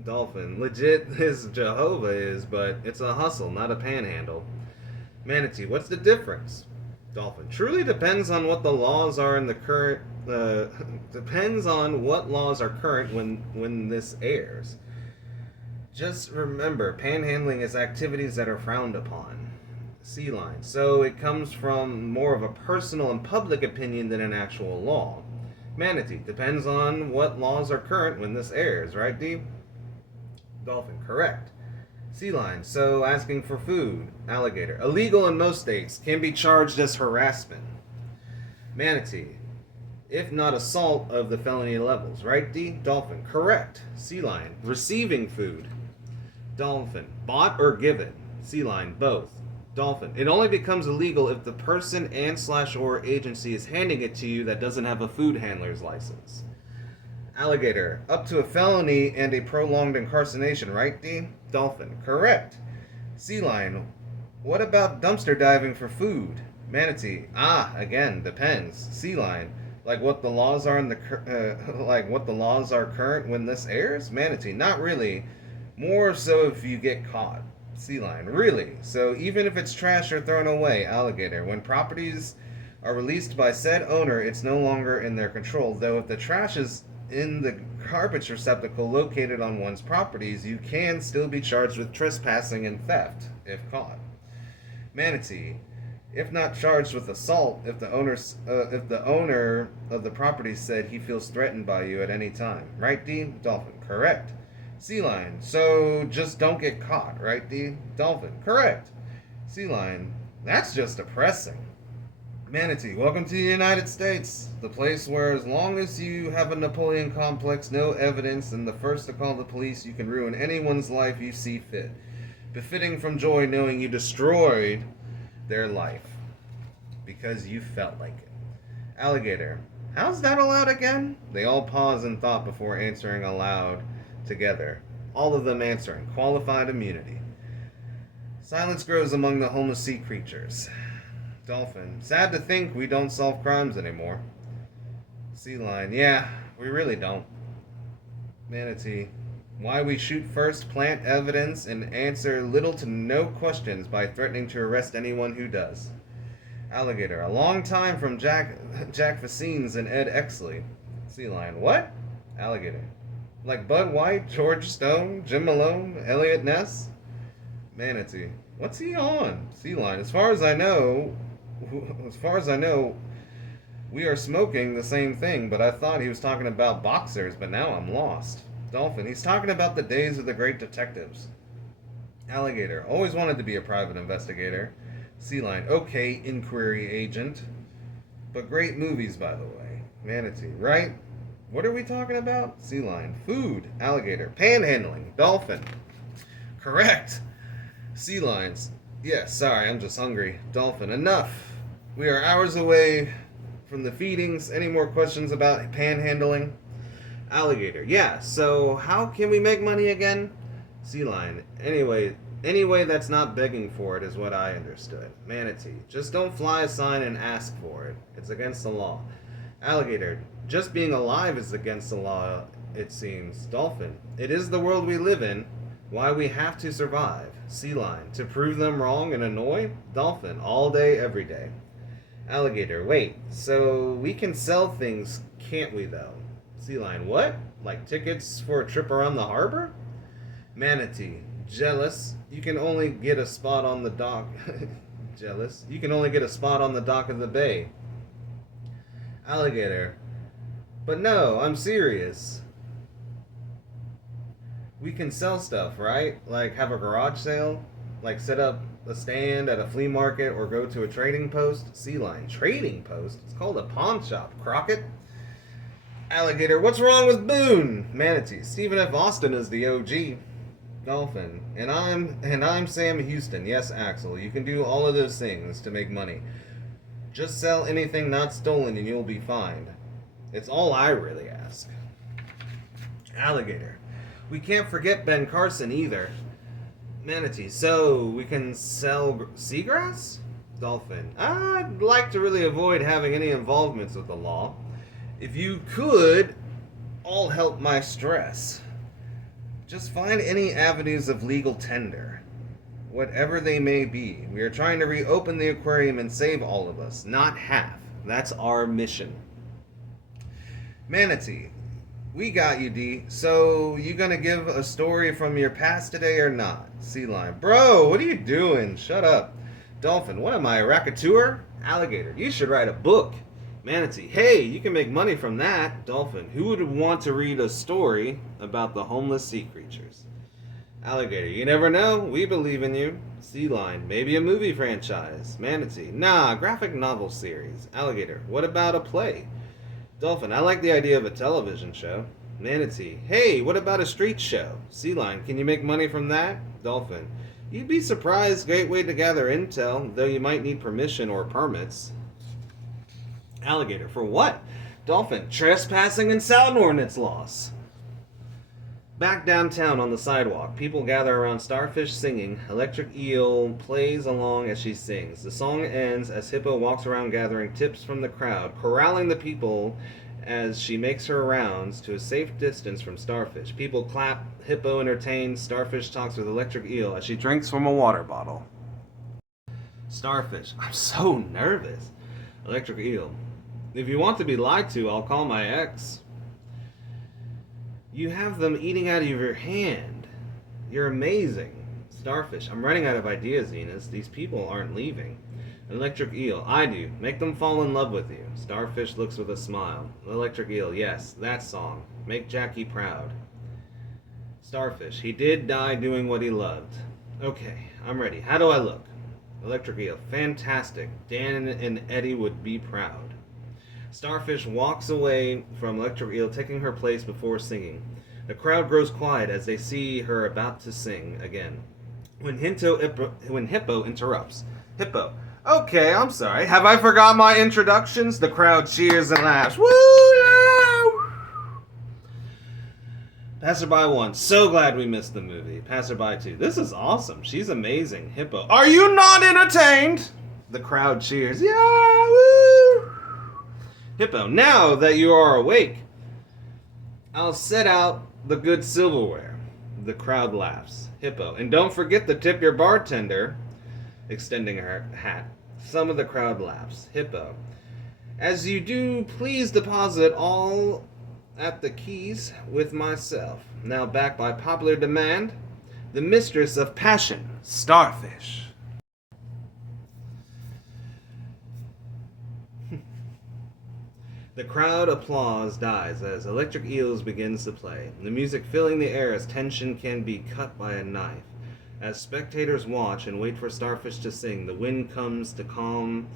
Dolphin. Legit as Jehovah is, but it's a hustle, not a panhandle. Manatee. What's the difference? Dolphin. Truly depends on what the laws are in the current... depends on what laws are current when this airs. Just remember, panhandling is activities that are frowned upon. Sea lion. So it comes from more of a personal and public opinion than an actual law. Manatee. Depends on what laws are current when this airs, right, D? Dolphin. Correct. Sea lion. So asking for food. Alligator. Illegal in most states. Can be charged as harassment. Manatee. If not assault of the felony levels, right, D? Dolphin. Correct. Sea lion. Receiving food. Dolphin. Bought or given. Sea lion. Both. Dolphin. It only becomes illegal if the person and/or agency is handing it to you that doesn't have a food handler's license. Alligator. Up to a felony and a prolonged incarceration, right, D? Dolphin. Correct. Sea lion. What about dumpster diving for food? Manatee. Again, depends. Sea lion. Like what the laws are current when this airs? Manatee. Not really. More so if you get caught. Sea lion. Really? So even if it's trash or thrown away? Alligator. When properties are released by said owner, it's no longer in their control, though if the trash is in the garbage receptacle located on one's properties, you can still be charged with trespassing and theft, if caught. Manatee. If not charged with assault, if the owner of the property said he feels threatened by you at any time. Right, D? Dolphin. Correct. Sea lion. So just don't get caught, right, D? Dolphin. Correct. Sea lion. That's just depressing. Manatee. Welcome to the United States, the place where as long as you have a Napoleon complex, no evidence, and the first to call the police, you can ruin anyone's life you see fit. Befitting from joy knowing you destroyed their life because you felt like it. Alligator. How's that allowed again? They all pause in thought before answering aloud together. All of them answering. Qualified immunity. Silence grows among the homeless sea creatures. Dolphin. Sad to think we don't solve crimes anymore. Sea lion. Yeah, we really don't. Manatee. Why we shoot first, plant evidence, and answer little to no questions by threatening to arrest anyone who does. Alligator. A long time from Jack Vaccines and Ed Exley. Sea lion. What? Alligator. Like Bud White, George Stone, Jim Malone, Elliot Ness? Manatee. What's he on? Sea lion. As far as I know, we are smoking the same thing, but I thought he was talking about boxers, but now I'm lost. Dolphin. He's talking about the days of the great detectives. Alligator. Always wanted to be a private investigator. Sea lion. Okay, inquiry agent. But great movies, by the way. Manatee. Right? What are we talking about? Sea lion. Food. Alligator. Panhandling. Dolphin. Correct. Sea lions. Yes, sorry, I'm just hungry. Dolphin. Enough. We are hours away from the feedings. Any more questions about panhandling? Alligator. Yeah, so how can we make money again? Sea lion. Anyway, that's not begging for it is what I understood. Manatee. Just don't fly a sign and ask for it. It's against the law. Alligator. Just being alive is against the law, it seems. Dolphin. It is the world we live in. Why we have to survive. Sea lion. To prove them wrong and annoy? Dolphin. All day, every day. Alligator. Wait, so we can sell things, can't we, though? Sea lion. What? Like tickets for a trip around the harbor? Manatee. Jealous. You can only get a spot on the dock. Jealous. You can only get a spot on the dock of the bay. Alligator. But no, I'm serious. We can sell stuff, right? Like have a garage sale? Like set up a stand at a flea market or go to a trading post? Sea lion. Trading post? It's called a pawn shop, Crockett. Alligator. What's wrong with Boone? Manatee. Stephen F. Austin is the OG. Dolphin. And I'm Sam Houston. Yes, Axel. You can do all of those things to make money. Just sell anything not stolen and you'll be fine. It's all I really ask. Alligator. We can't forget Ben Carson either. Manatee. So we can sell seagrass? Dolphin. I'd like to really avoid having any involvements with the law. If you could, all help my stress. Just find any avenues of legal tender, whatever they may be. We are trying to reopen the aquarium and save all of us, not half. That's our mission. Manatee. We got you, D. So, you gonna give a story from your past today or not? Sea lion. Bro, what are you doing? Shut up. Dolphin. What am I, a racketeer? Alligator. You should write a book. Manatee. Hey, you can make money from that. Dolphin. Who would want to read a story about the homeless sea creatures? Alligator. You never know. We believe in you. Sea lion. Maybe a movie franchise. Manatee. Nah, graphic novel series. Alligator. What about a play? Dolphin. I like the idea of a television show. Manatee. Hey, what about a street show? Sea lion. Can you make money from that? Dolphin. You'd be surprised. Great way to gather intel, though you might need permission or permits. Alligator. For what? Dolphin. Trespassing and sound ordinance laws. Back downtown on the sidewalk, people gather around Starfish singing. Electric Eel plays along as she sings. The song ends as Hippo walks around gathering tips from the crowd, corralling the people as she makes her rounds to a safe distance from Starfish. People clap, Hippo entertains, Starfish talks with Electric Eel as she drinks from a water bottle. Starfish. I'm so nervous. Electric Eel. If you want to be lied to, I'll call my ex. You have them eating out of your hand. You're amazing. Starfish. I'm running out of ideas, Enos. These people aren't leaving. Electric Eel. I do. Make them fall in love with you. Starfish looks with a smile. Electric Eel. Yes, that song. Make Jackie proud. Starfish. He did die doing what he loved. Okay, I'm ready. How do I look? Electric Eel. Fantastic. Dan and Eddie would be proud. Starfish walks away from Electric Eel, taking her place before singing. The crowd grows quiet as they see her about to sing again. When Hippo interrupts. Hippo. Okay, I'm sorry. Have I forgot my introductions? The crowd cheers and laughs. Woo! Yeah! Passerby 1. So glad we missed the movie. Passerby 2. This is awesome. She's amazing. Hippo. Are you not entertained? The crowd cheers. Yeah! Woo! Hippo. Now that you are awake, I'll set out the good silverware. The crowd laughs. Hippo. And don't forget to tip your bartender. Extending her hat. Some of the crowd laughs. Hippo. As you do, please deposit all at the keys with myself. Now back by popular demand, the mistress of passion, Starfish. The crowd applause dies as Electric Eels begins to play, the music filling the air as tension can be cut by a knife. As spectators watch and wait for Starfish to sing, the wind comes to calm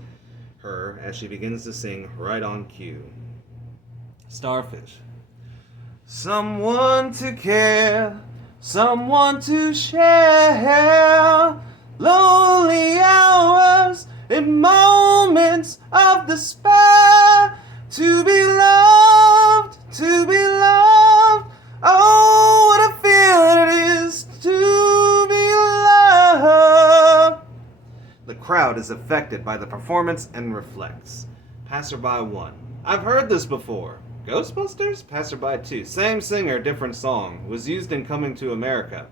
her as she begins to sing right on cue. Starfish. Someone to care, someone to share, lonely hours in moments of despair. To be loved, oh, what a feeling it is to be loved. The crowd is affected by the performance and reflects. Passerby 1. I've heard this before. Ghostbusters? Passerby 2. Same singer, different song. Was used in Coming to America.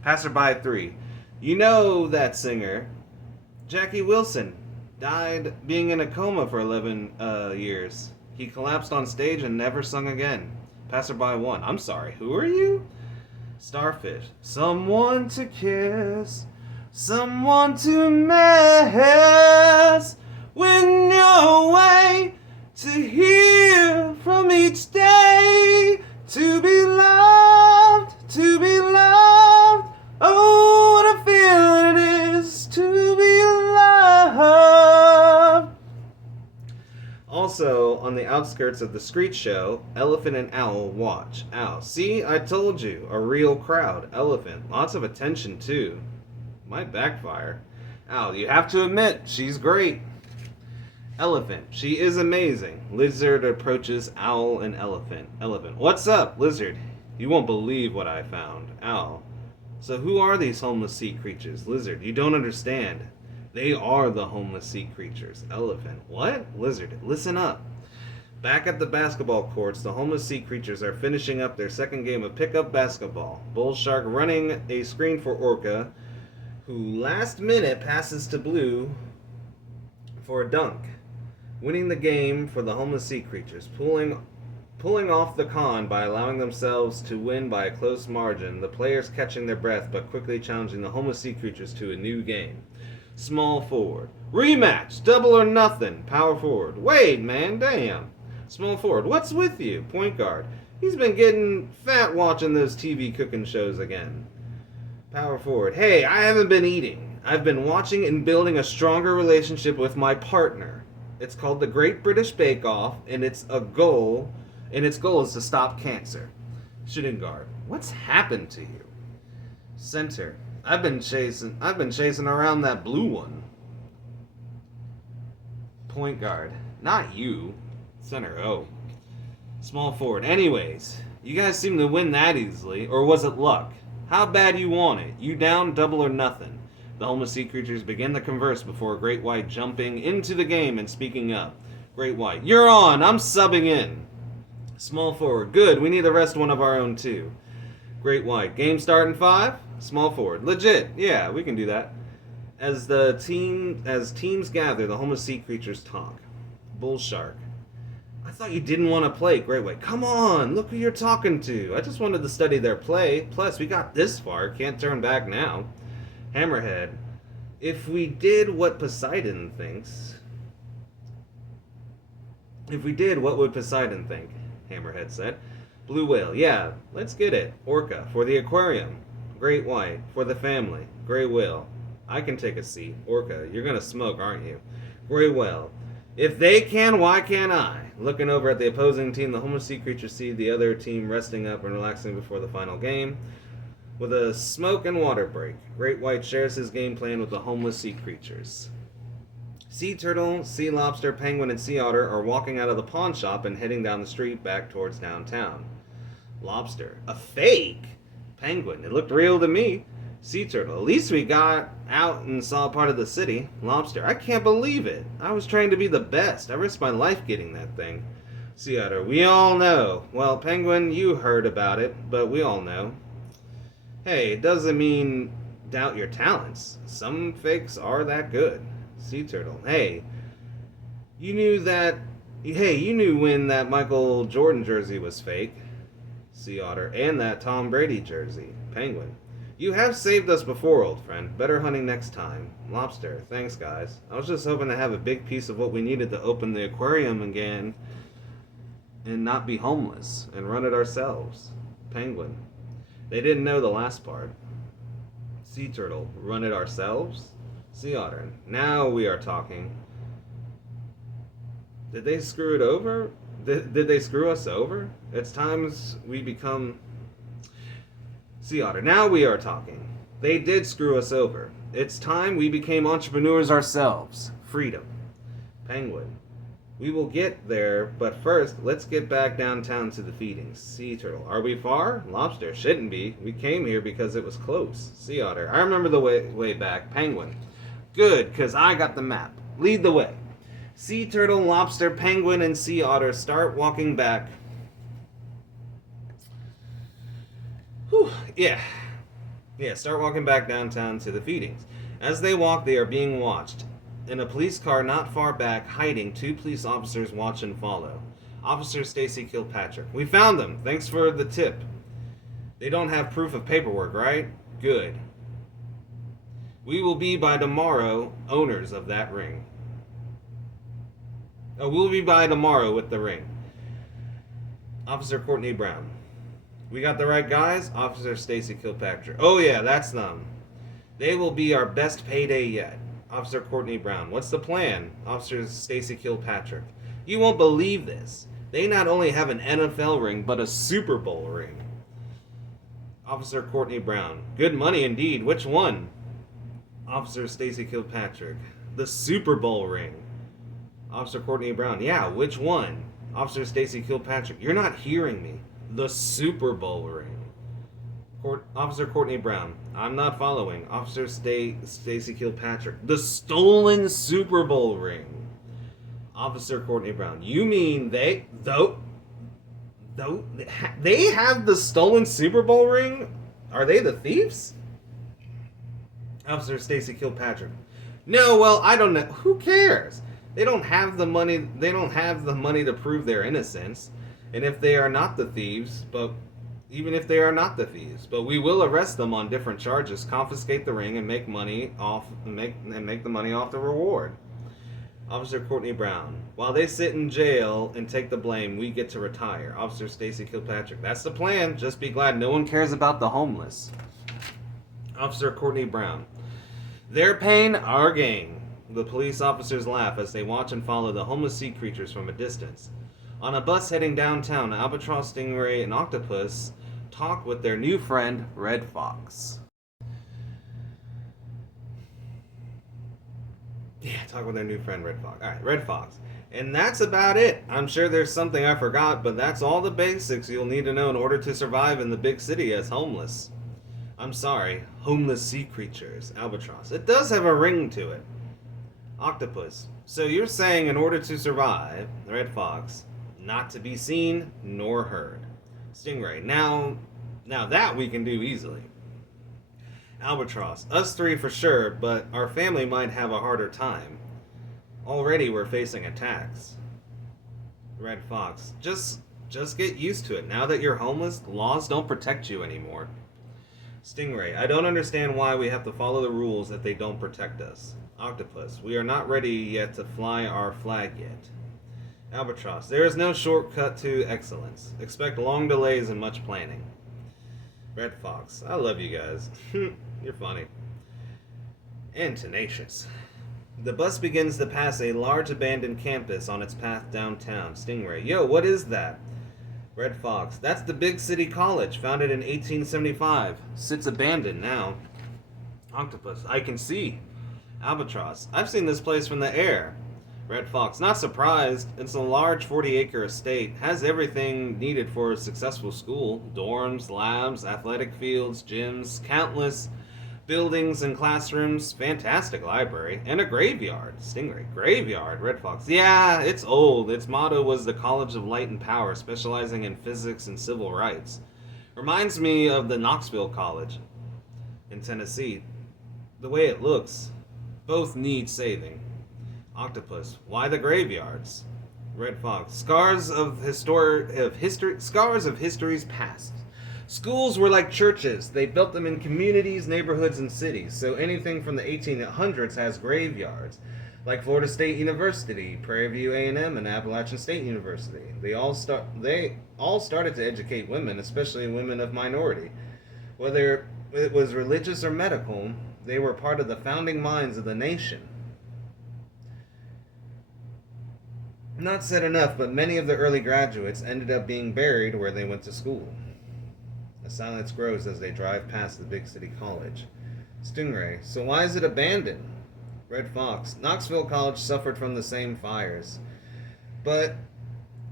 Passerby 3. You know that singer. Jackie Wilson. Died being in a coma for 11 years. He collapsed on stage and never sung again. Passerby 1. I'm sorry, who are you? Starfish. Someone to kiss, someone to miss. When you're away, to hear from each day. To be loved, oh, what a feeling it is to be loved. Also, on the outskirts of the Screech Show, Elephant and Owl watch. Owl. See, I told you. A real crowd. Elephant. Lots of attention, too. Might backfire. Owl. You have to admit, she's great. Elephant. She is amazing. Lizard approaches Owl and Elephant. Elephant. What's up, Lizard? You won't believe what I found. Owl. So who are these homeless sea creatures? Lizard. You don't understand. They are the homeless sea creatures. Elephant. What? Lizard. Listen up. Back at the basketball courts, the homeless sea creatures are finishing up their second game of pickup basketball. Bull Shark running a screen for Orca, who last minute passes to Blue for a dunk, winning the game for the homeless sea creatures, pulling off the con by allowing themselves to win by a close margin, the players catching their breath but quickly challenging the homeless sea creatures to a new game. Small forward. Rematch. Double or nothing. Power forward. Wade, man, damn. Small forward. What's with you? Point guard. He's been getting fat watching those TV cooking shows again. Power forward. Hey, I haven't been eating. I've been watching and building a stronger relationship with my partner. It's called the Great British Bake Off, and its goal is to stop cancer. Shooting guard. What's happened to you? Center. I've been chasing around that blue one. Point guard. Not you. Center. Oh. Small forward. Anyways, you guys seem to win that easily. Or was it luck? How bad you want it? You down, double or nothing? The homeless sea creatures begin to converse before Great White jumping into the game and speaking up. Great White. You're on. I'm subbing in. Small forward. Good. We need to rest one of our own too. Great White. Game start in 5? Small forward. Legit. Yeah, we can do that. As teams gather, the homeless sea creatures talk. Bull Shark. I thought you didn't want to play. Great White. Come on, look who you're talking to. I just wanted to study their play. Plus, we got this far. Can't turn back now. Hammerhead. If we did what Poseidon thinks... If we did, what would Poseidon think? Hammerhead said. Blue Whale. Yeah, let's get it. Orca. For the aquarium. Great White. For the family. Gray Whale. I can take a seat. Orca. You're gonna smoke, aren't you? Gray Whale. If they can, why can't I? Looking over at the opposing team, the homeless sea creatures see the other team resting up and relaxing before the final game. With a smoke and water break, Great White shares his game plan with the homeless sea creatures. Sea turtle, sea lobster, penguin, and sea otter are walking out of the pawn shop and heading down the street back towards downtown. Lobster. A fake? Penguin. It looked real to me. Sea turtle. At least we got out and saw part of the city. Lobster. I can't believe it. I was trying to be the best. I risked my life getting that thing. Sea otter. We all know. Well, penguin, you heard about it, but we all know. Hey, it doesn't mean doubt your talents. Some fakes are that good. Sea turtle. You knew that. Hey, you knew when that Michael Jordan jersey was fake. Sea otter. And that Tom Brady jersey. Penguin. You have saved us before, old friend. Better hunting next time. Lobster. Thanks, guys. I was just hoping to have a big piece of what we needed to open the aquarium again and not be homeless and run it ourselves. Penguin. They didn't know the last part. Sea turtle. Run it ourselves? Sea otter. Now we are talking. Did they screw it over? Did they screw us over? It's times we become... Sea otter. Now we are talking. They did screw us over. It's time we became entrepreneurs ourselves. Freedom. Penguin. We will get there, but first, let's get back downtown to the feedings. Sea turtle. Are we far? Lobster. Shouldn't be. We came here because it was close. Sea otter. I remember the way back. Penguin. Good, because I got the map. Lead the way. Sea turtle, lobster, penguin, and sea otter start walking back. Whew, yeah, start walking back downtown to the feedings. As they walk, they are being watched. In a police car not far back, hiding, two police officers watch and follow. Officer Stacy Kilpatrick. We found them. Thanks for the tip. They don't have proof of paperwork, right? Good. We will be by tomorrow owners of that ring. Oh, we'll be by tomorrow with the ring. Officer Courtney Brown. We got the right guys? Officer Stacy Kilpatrick. Oh yeah, that's them. They will be our best payday yet. Officer Courtney Brown. What's the plan? Officer Stacy Kilpatrick. You won't believe this. They not only have an NFL ring, but a Super Bowl ring. Officer Courtney Brown. Good money indeed. Which one? Officer Stacy Kilpatrick. The Super Bowl ring. Officer Courtney Brown. Yeah, which one? Officer Stacy Kilpatrick. You're not hearing me. The Super Bowl ring. Officer Courtney Brown. I'm not following. Officer Stacy Kilpatrick. The stolen Super Bowl ring. Officer Courtney Brown. You mean they have the stolen Super Bowl ring? Are they the thieves? Officer Stacy Kilpatrick. No, well, I don't know. Who cares? They don't have the money. They don't have the money to prove their innocence. And if they are not the thieves, but we will arrest them on different charges, confiscate the ring, and make money off the money off the reward. Officer Courtney Brown. While they sit in jail and take the blame, we get to retire. Officer Stacy Kilpatrick. That's the plan. Just be glad no one cares about the homeless. Officer Courtney Brown. Their pain, our gain. The police officers laugh as they watch and follow the homeless sea creatures from a distance. On a bus heading downtown, Albatross, Stingray, and Octopus talk with their new friend, Red Fox. Talk with their new friend, Red Fox. Alright, Red Fox. And that's about it. I'm sure there's something I forgot, but that's all the basics you'll need to know in order to survive in the big city as homeless. I'm sorry, homeless sea creatures, Albatross. It does have a ring to it. Octopus. So you're saying in order to survive, Red Fox, not to be seen nor heard. Stingray. Now that we can do easily. Albatross. Us three for sure, but our family might have a harder time. Already we're facing attacks. Red Fox. Just get used to it. Now that you're homeless, laws don't protect you anymore. Stingray. I don't understand why we have to follow the rules if they don't protect us. Octopus. We are not ready yet to fly our flag yet. Albatross. There is no shortcut to excellence. Expect long delays and much planning. Red Fox. I love you guys. You're funny. And tenacious. The bus begins to pass a large abandoned campus on its path downtown. Stingray. Yo, what is that? Red Fox. That's the big city college, founded in 1875. Sits abandoned now. Octopus. I can see. Albatross. I've seen this place from the air. Red Fox. Not surprised. It's a large 40-acre estate. Has everything needed for a successful school. Dorms, labs, athletic fields, gyms, countless buildings and classrooms, fantastic library, and a graveyard. Stingray. Graveyard. Red Fox. Yeah, it's old. Its motto was the College of Light and Power, specializing in physics and civil rights. Reminds me of the Knoxville College. in Tennessee. The way it looks, both need saving. Octopus, why the graveyards? Red Fox, scars of history's past. Schools were like churches. They built them in communities, neighborhoods, and cities. So anything from the 1800s has graveyards, like Florida State University, Prairie View A&M, and Appalachian State University. They all started to educate women, especially women of minority. Whether it was religious or medical, they were part of the founding minds of the nation. Not said enough, but many of the early graduates ended up being buried where they went to school. A silence grows as they drive past the big city college. Stingray, so why is it abandoned? Red Fox, Knoxville College suffered from the same fires. But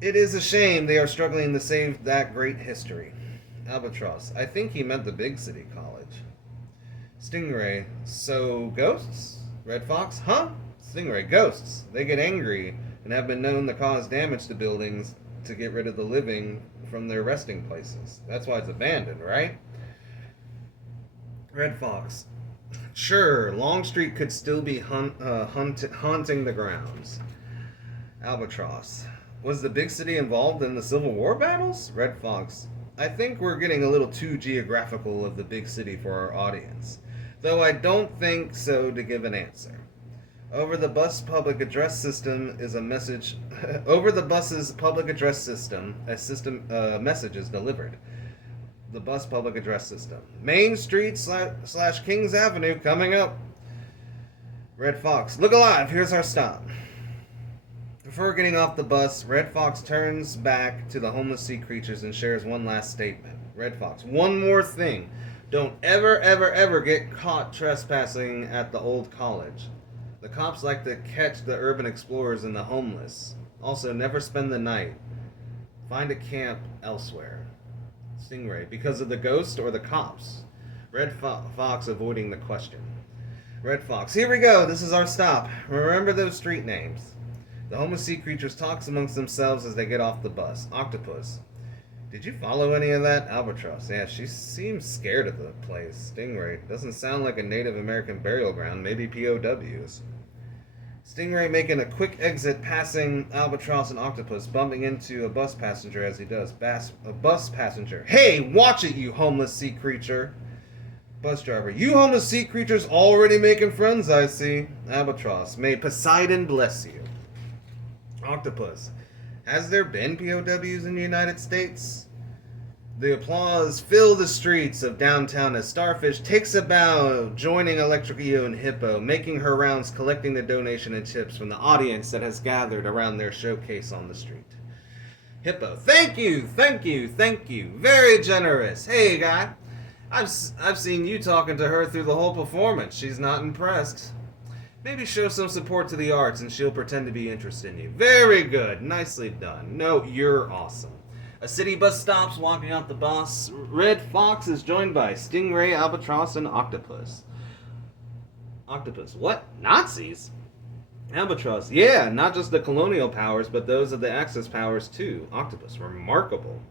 it is a shame they are struggling to save that great history. Albatross, I think he meant the big city college. Stingray, so ghosts? Red Fox, huh? Stingray, ghosts. They get angry and have been known to cause damage to buildings to get rid of the living from their resting places. That's why it's abandoned, right? Red Fox, sure, Longstreet could still be haunting the grounds. Albatross, was the big city involved in the Civil War battles? Red Fox, I think we're getting a little too geographical of the big city for our audience, though I don't think so to give an answer. Over the bus public address system is a message. Over the bus's public address system, a message is delivered. The bus public address system. Main Street slash Kings Avenue coming up. Red Fox, look alive, here's our stop. Before getting off the bus, Red Fox turns back to the homeless sea creatures and shares one last statement. Red Fox, one more thing. Don't ever get caught trespassing at the old college. The cops like to catch the urban explorers and the homeless. Also, never spend the night. Find a camp elsewhere. Stingray, because of the ghost or the cops? Red Fox avoiding the question. Red Fox, here we go. This is our stop. Remember those street names. The homeless sea creatures talks amongst themselves as they get off the bus. Octopus, did you follow any of that? Albatross, yeah, she seems scared of the place. Stingray, doesn't sound like a Native American burial ground. Maybe POWs. Stingray making a quick exit, passing Albatross and Octopus, bumping into a bus passenger as he does. A bus passenger. Hey, watch it, you homeless sea creature. Bus driver. You homeless sea creatures already making friends, I see. Albatross. May Poseidon bless you. Octopus. Has there been POWs in the United States? The applause fill the streets of downtown as Starfish takes a bow, joining Electric Eo and Hippo, making her rounds collecting the donation and tips from the audience that has gathered around their showcase on the street. Hippo, thank you. Very generous. Hey, guy. I've seen you talking to her through the whole performance. She's not impressed. Maybe show some support to the arts and she'll pretend to be interested in you. Very good. Nicely done. No, you're awesome. A city bus stops, walking out the bus. Red Fox is joined by Stingray, Albatross, and Octopus. Octopus, what? Nazis? Albatross, yeah, not just the colonial powers, but those of the Axis powers too. Octopus, remarkable.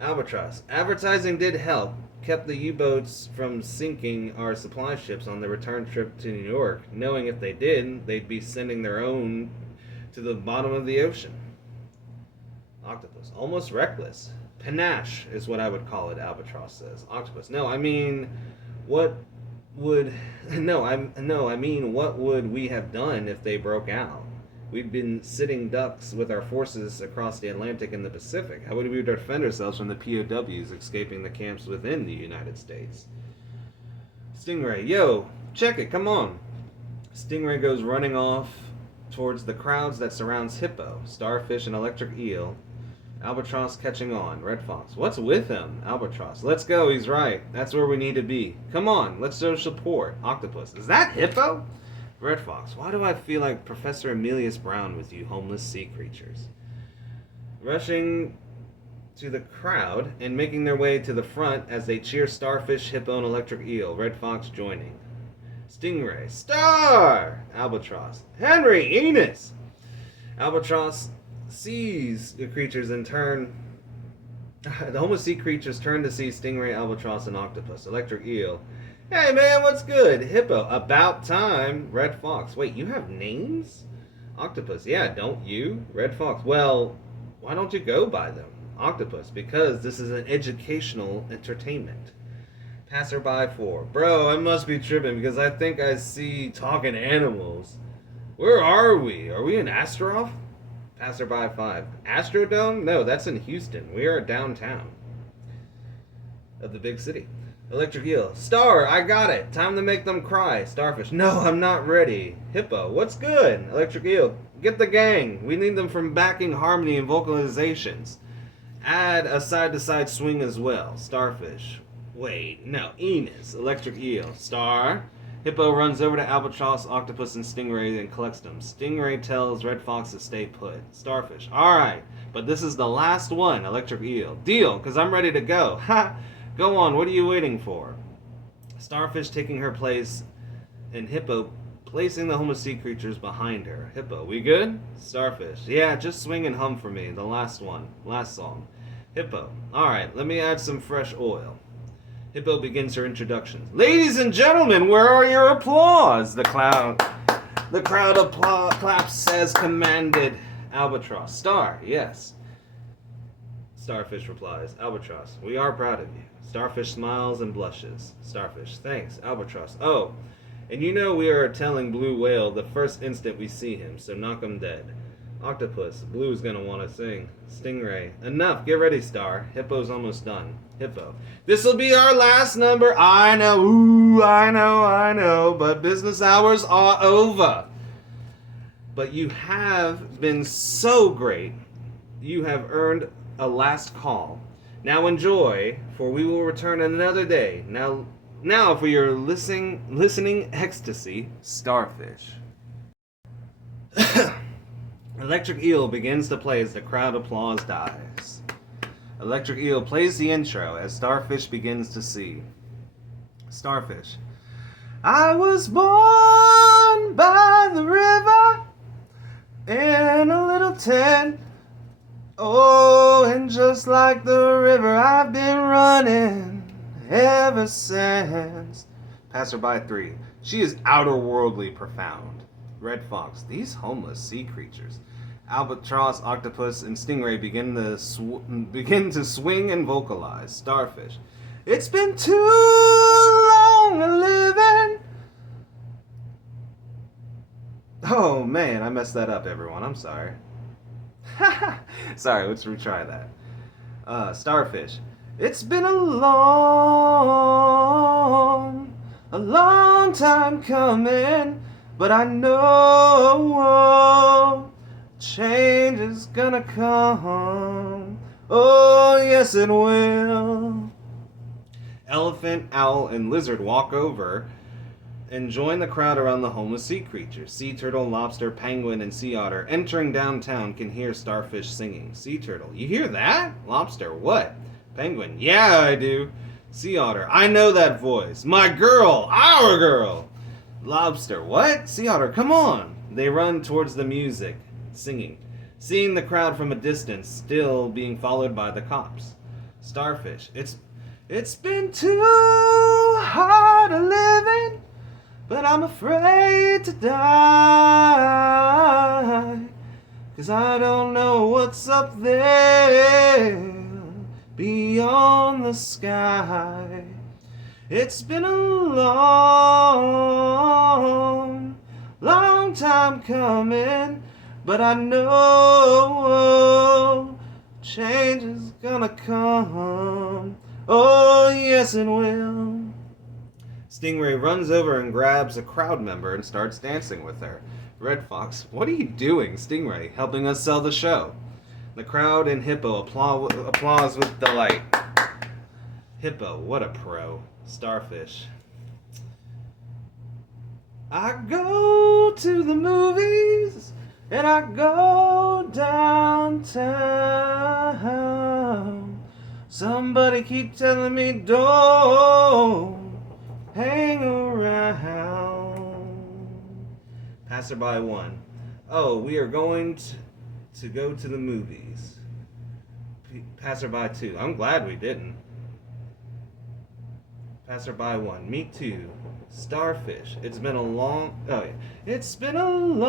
Albatross, advertising did help. Kept the U-boats from sinking our supply ships on the return trip to New York, knowing if they did, they'd be sending their own to the bottom of the ocean. Octopus, almost reckless. Panache is what I would call it, Albatross says. Octopus, I mean, what would we have done if they broke out? We'd been sitting ducks with our forces across the Atlantic and the Pacific. How would we defend ourselves from the POWs escaping the camps within the United States? Stingray, yo, check it, come on. Stingray goes running off towards the crowds that surrounds Hippo, Starfish, and Electric Eel. Albatross catching on. Red Fox, what's with him? Albatross, let's go, he's right. That's where we need to be. Come on, let's show support. Octopus, is that Hippo? Red Fox, why do I feel like Professor Emilius Brown with you homeless sea creatures? Rushing to the crowd and making their way to the front as they cheer Starfish, Hippo, and Electric Eel. Red Fox joining. Stingray, Star! Albatross, Henry, Enos! Albatross sees the creatures in turn. The homeless sea creatures turn to see Stingray, Albatross, and Octopus. Electric Eel. Hey man, what's good? Hippo, about time. Red Fox. Wait, you have names? Octopus. Yeah, don't you? Red Fox. Well, why don't you go by them? Octopus, because this is an educational entertainment. Passerby 4. Bro, I must be tripping because I think I see talking animals. Where are we? Are we in Astaroth? Passerby 5. Astrodome? No, that's in Houston. We are downtown of the big city. Electric Eel. Star, I got it. Time to make them cry. Starfish. No, I'm not ready. Hippo. What's good? Electric Eel. Get the gang. We need them from backing harmony and vocalizations. Add a side-to-side swing as well. Starfish. Wait, no. Enos. Electric Eel. Star. Hippo runs over to Albatross, Octopus, and Stingray and collects them. Stingray tells Red Fox to stay put. Starfish. Alright, but this is the last one. Electric Eel. Deal, because I'm ready to go. Ha! Go on, what are you waiting for? Starfish taking her place, and Hippo placing the homeless sea creatures behind her. Hippo, we good? Starfish, yeah, just swing and hum for me. The last one. Last song. Hippo, alright, let me add some fresh oil. Hippo begins her introduction. Ladies and gentlemen, where are your applause? The crowd claps as commanded. Albatross. Star, yes. Starfish replies. Albatross, we are proud of you. Starfish smiles and blushes. Starfish, thanks. Albatross, oh, and you know we are telling Blue Whale the first instant we see him, so knock him dead. Octopus, Blue's gonna want to sing. Stingray, enough, get ready, Star. Hippo's almost done. Hippo, this'll be our last number. I know, ooh, I know, but business hours are over. But you have been so great. You have earned a last call. Now enjoy, for we will return another day. Now for your listening ecstasy, Starfish. Electric Eel begins to play as the crowd applause dies. Electric Eel plays the intro as Starfish begins to sing. Starfish. I was born by the river in a little tent. Oh, and just like the river, I've been running ever since. Passerby 3. She is outerworldly profound. Red Fox. These homeless sea creatures. Albatross, Octopus, and Stingray begin to swing and vocalize. Starfish. It's been too long a living. Oh man, I messed that up, everyone. I'm sorry. Sorry, let's retry that. Starfish. It's been a long time coming, but I know change is gonna come. Oh, yes, it will. Elephant, owl, and lizard walk over and join the crowd around the homeless sea creatures. Sea turtle, lobster, penguin, and sea otter entering downtown can hear Starfish singing. Sea turtle, you hear that? Lobster, what? Penguin, yeah, I do. Sea otter, I know that voice. My girl, our girl. Lobster, what? Sea otter, come on. They run towards the music, singing, seeing the crowd from a distance, still being followed by the cops. Starfish, it's been too hard a living, but I'm afraid to die, 'cause I don't know what's up there beyond the sky. It's been a long time coming, but I know change is gonna come. Oh, yes, it will. Stingray runs over and grabs a crowd member and starts dancing with her. Red Fox, what are you doing, Stingray? Helping us sell the show. The crowd and Hippo applause with delight. Hippo, what a pro. Starfish. I go to the movies and I go downtown. Somebody keep telling me don't hang around. Passerby 1. Oh, we are going to go to the movies. Passerby 2. I'm glad we didn't. Passerby 1. Me too. Starfish. It's been a long... Oh, yeah. It's been a long,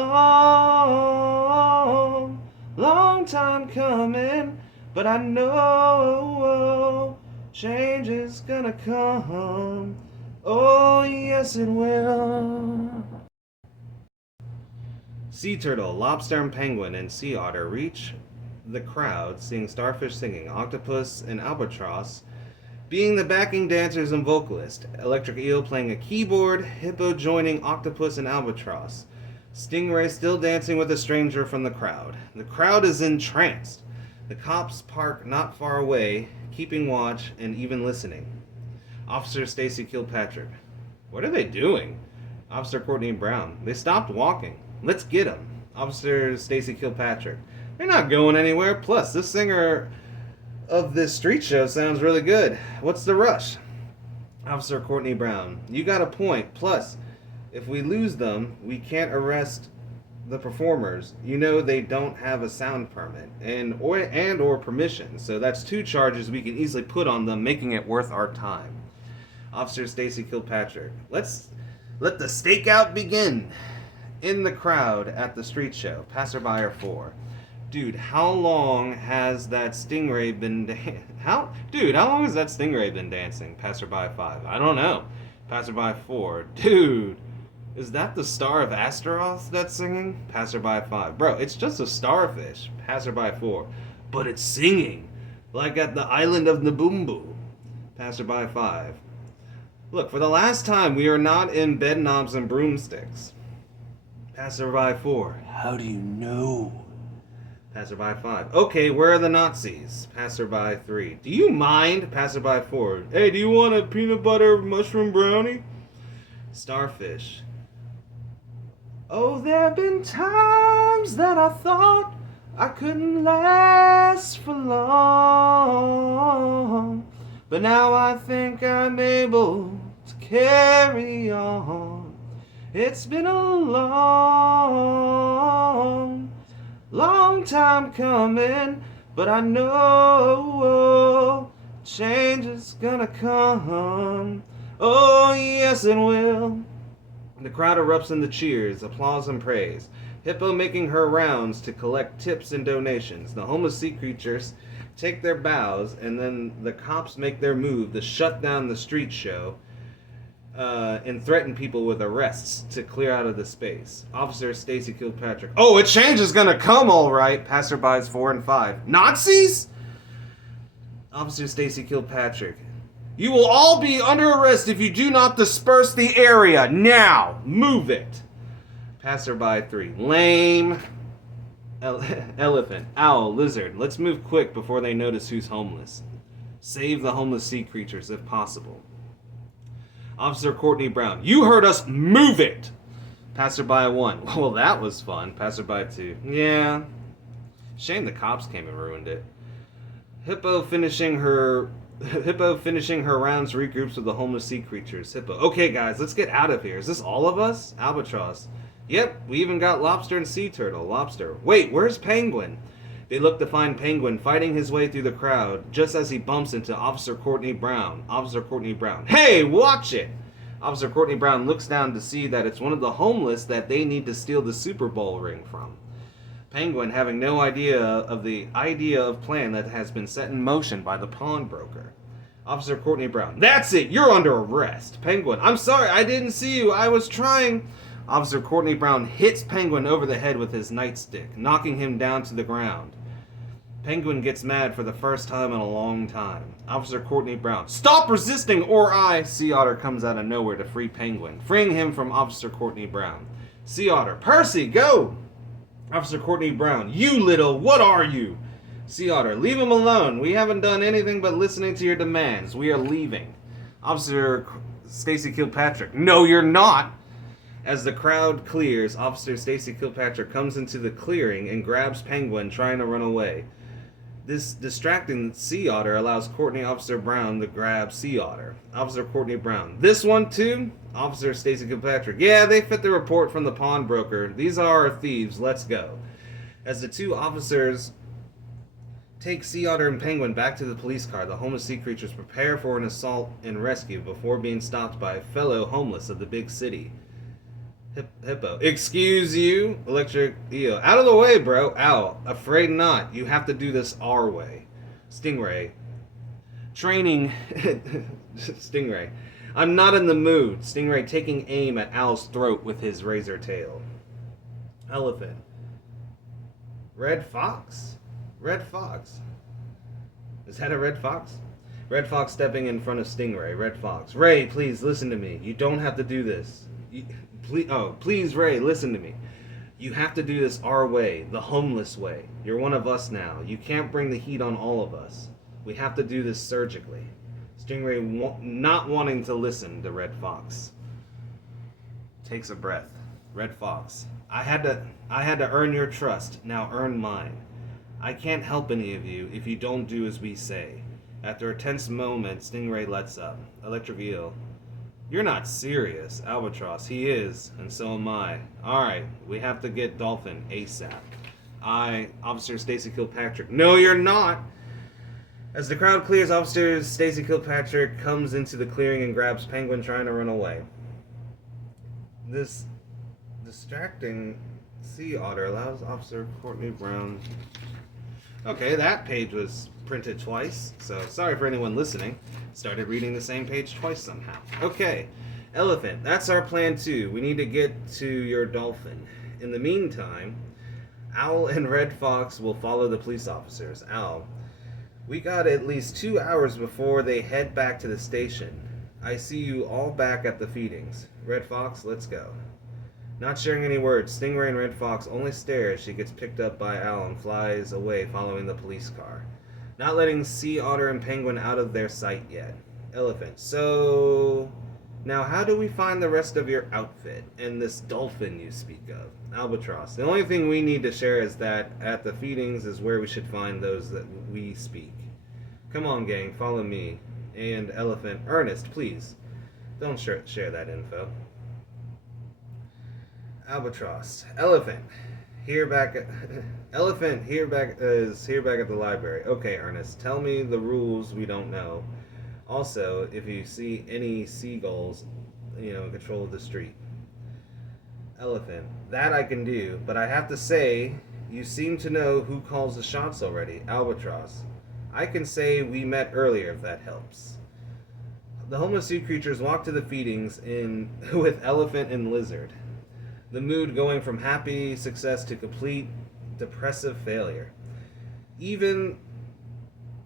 long time coming, but I know change is gonna come. Oh, yes, it will. Sea turtle, lobster and penguin, and sea otter reach the crowd, seeing starfish singing, octopus and albatross being the backing dancers and vocalist, electric eel playing a keyboard, hippo joining octopus and albatross, stingray still dancing with a stranger from the crowd. The crowd is entranced. The cops park not far away, keeping watch and even listening. Officer Stacy Kilpatrick. What are they doing? Officer Courtney Brown. They stopped walking. Let's get them. Officer Stacy Kilpatrick. They're not going anywhere. Plus, this singer of this street show sounds really good. What's the rush? Officer Courtney Brown. You got a point. Plus, if we lose them, we can't arrest the performers. You know they don't have a sound permit and or permission. So that's 2 charges we can easily put on them, making it worth our time. Officer Stacy Kilpatrick. Let's let the stakeout begin. In the crowd at the street show. Passerby 4. Dude, how long has that stingray been how long has that stingray been dancing? Passerby 5. I don't know. Passerby 4. Dude, is that the star of Astaroth that's singing? Passerby 5. Bro, it's just a starfish. Passerby 4. But it's singing. Like at the island of Nabumbu. Passerby 5. Look, for the last time, we are not in bed knobs and broomsticks. Passerby 4. How do you know? Passerby 5. Okay, where are the Nazis? Passerby 3. Do you mind? Passerby 4. Hey, do you want a peanut butter mushroom brownie? Starfish. Oh, there have been times that I thought I couldn't last for long, but now I think I'm able to carry on. It's been a long, long time coming, but I know change is gonna come. Oh, yes, it will. The crowd erupts into cheers, applause, and praise. Hippo making her rounds to collect tips and donations. The homeless sea creatures take their bows, and then the cops make their move to shut down the street show and threaten people with arrests to clear out of the space. Officer Stacy Kilpatrick. Oh, a change is gonna come, all right. Passerbys 4 and 5. Nazis? Officer Stacy Kilpatrick. You will all be under arrest if you do not disperse the area. Now, move it. Passerby 3. Lame. Elephant. Owl. Lizard. Let's move quick before they notice who's homeless. Save the homeless sea creatures if possible. Officer Courtney Brown. You heard us. Move it. Passerby 1. Well, that was fun. Passerby 2. Yeah. Shame the cops came and ruined it. Hippo finishing her rounds regroups with the homeless sea creatures. Hippo. Okay, guys, let's get out of here. Is this all of us? Albatross. Yep, we even got lobster and sea turtle. Lobster. Wait, where's Penguin? They look to find Penguin fighting his way through the crowd just as he bumps into Officer Courtney Brown. Officer Courtney Brown. Hey, watch it! Officer Courtney Brown looks down to see that it's one of the homeless that they need to steal the Super Bowl ring from. Penguin having no idea of plan that has been set in motion by the pawnbroker. Officer Courtney Brown. That's it! You're under arrest! Penguin. I'm sorry, I didn't see you. I was trying... Officer Courtney Brown hits Penguin over the head with his nightstick, knocking him down to the ground. Penguin gets mad for the first time in a long time. Officer Courtney Brown. Stop resisting or I... Sea Otter comes out of nowhere to free Penguin, freeing him from Officer Courtney Brown. Sea Otter. Percy, go! Officer Courtney Brown. You little, what are you? Sea Otter. Leave him alone. We haven't done anything but listening to your demands. We are leaving. Officer Stacy Kilpatrick. No, you're not! As the crowd clears, Officer Stacy Kilpatrick comes into the clearing and grabs Penguin, trying to run away. This distracting Sea Otter allows Courtney Officer Brown to grab Sea Otter. Officer Courtney Brown. This one too? Officer Stacy Kilpatrick. Yeah, they fit the report from the pawnbroker. These are our thieves. Let's go. As the two officers Take Sea Otter and Penguin back to the police car. The homeless sea creatures prepare for an assault and rescue before being stopped by a fellow homeless of the big city. Hippo. Excuse you, Electric Eel. Out of the way, bro. Ow. Afraid not. You have to do this our way. Stingray. Training. Stingray. I'm not in the mood. Stingray taking aim at Owl's throat with his razor tail. Elephant. Red Fox? Red Fox. Is that a red fox? Red Fox stepping in front of Stingray. Red Fox. Ray, please listen to me. You don't have to do this. Please, Ray, listen to me. You have to do this our way, the homeless way. You're one of us now. You can't bring the heat on all of us. We have to do this surgically. Stingray not wanting to listen to Red Fox. Takes a breath. Red Fox. I had to earn your trust. Now earn mine. I can't help any of you if you don't do as we say. After a tense moment, Stingray lets up. Electric Eel. You're not serious. Albatross. He is, and so am I. Alright, we have to get Dolphin ASAP. Officer Stacy Kilpatrick. No, you're not! As the crowd clears, Officer Stacy Kilpatrick comes into the clearing and grabs Penguin trying to run away. This distracting sea otter allows Officer Courtney Brown... Okay, that page was printed twice, so sorry for anyone listening. Started reading the same page twice somehow. Okay, Elephant, that's our plan too. We need to get to your Dolphin. In the meantime, Owl and Red Fox will follow the police officers. Owl, we got at least 2 hours before they head back to the station. I see you all back at the feedings. Red Fox, let's go. Not sharing any words, Stingray and Red Fox only stare as she gets picked up by Owl and flies away following the police car. Not letting Sea Otter and Penguin out of their sight yet. Elephant, so... Now how do we find the rest of your outfit and this dolphin you speak of? Albatross, the only thing we need to share is that at the feedings is where we should find those that we speak. Come on, gang, follow me. And Elephant, Ernest, please, don't share that info. Albatross. Elephant. Here back at the library. Okay, Ernest, tell me the rules we don't know. Also, if you see any seagulls, in control of the street. Elephant. That I can do, but I have to say, you seem to know who calls the shots already. Albatross. I can say we met earlier if that helps. The homeless sea creatures walk to the feedings with Elephant and Lizard. The mood going from happy success to complete depressive failure. Even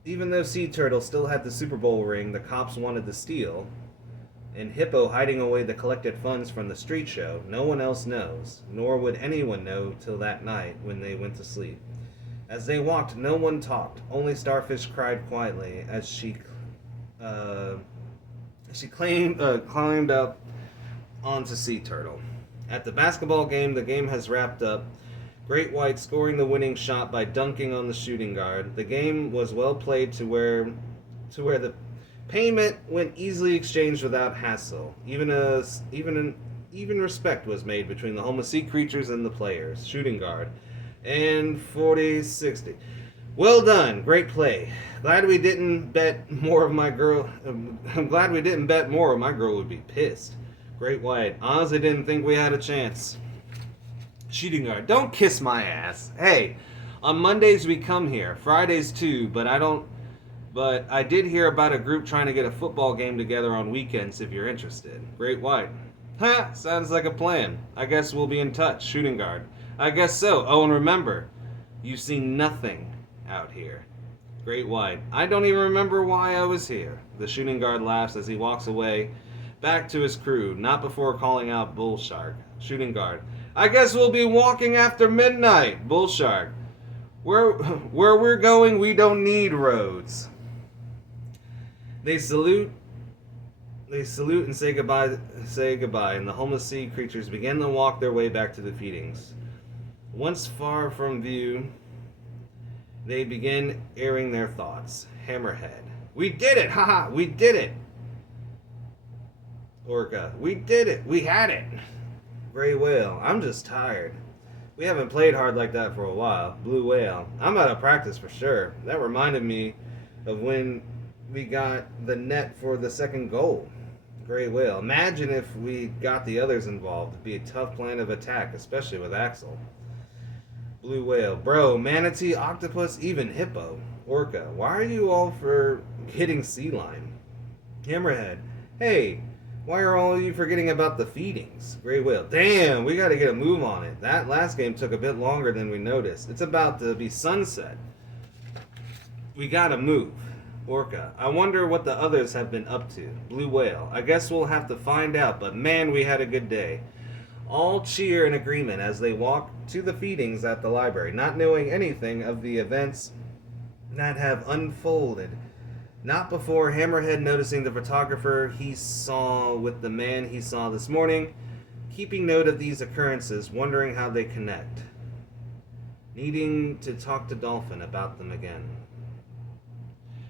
though Sea Turtle still had the Super Bowl ring the cops wanted to steal, and Hippo hiding away the collected funds from the street show, no one else knows, nor would anyone know till that night when they went to sleep. As they walked, no one talked. Only Starfish cried quietly as she climbed up onto Sea Turtle. At the basketball game, the game has wrapped up. Great White scoring the winning shot by dunking on the shooting guard. The game was well played to where the payment went easily exchanged without hassle. Even respect was made between the homeless sea creatures and the players. Shooting guard. And 40-60. Well done. Great play. Glad we didn't bet more of my girl. I'm glad we didn't bet more or my girl would be pissed. Great White. Honestly didn't think we had a chance. Shooting guard. Don't kiss my ass. Hey, on Mondays we come here. Fridays too, but I did hear about a group trying to get a football game together on weekends if you're interested. Great White. Ha! Sounds like a plan. I guess we'll be in touch. Shooting guard. I guess so. Oh, and remember, you've seen nothing out here. Great White. I don't even remember why I was here. The shooting guard laughs as he walks away back to his crew, not before calling out Bull Shark. Shooting guard. I guess we'll be walking after midnight. Bull Shark. Where we're going, we don't need roads. They salute and say goodbye, and the homeless sea creatures begin to walk their way back to the feedings. Once far from view, they begin airing their thoughts. Hammerhead. We did it! Haha! We did it! Orca. We did it! We had it! Gray Whale. I'm just tired. We haven't played hard like that for a while. Blue Whale. I'm out of practice for sure. That reminded me of when we got the net for the second goal. Gray Whale. Imagine if we got the others involved. It'd be a tough plan of attack, especially with Axel. Blue Whale. Bro, Manatee, Octopus, even Hippo. Orca. Why are you all for hitting sea line? Hammerhead. Hey, why are all of you forgetting about the feedings? Gray Whale. Damn, we gotta get a move on it. That last game took a bit longer than we noticed. It's about to be sunset. We gotta move. Orca. I wonder what the others have been up to. Blue Whale. I guess we'll have to find out, but man, we had a good day. All cheer in agreement as they walk to the feedings at the library, not knowing anything of the events that have unfolded. Not before Hammerhead noticing the photographer he saw with the man he saw this morning, keeping note of these occurrences, wondering how they connect. Needing to talk to Dolphin about them again.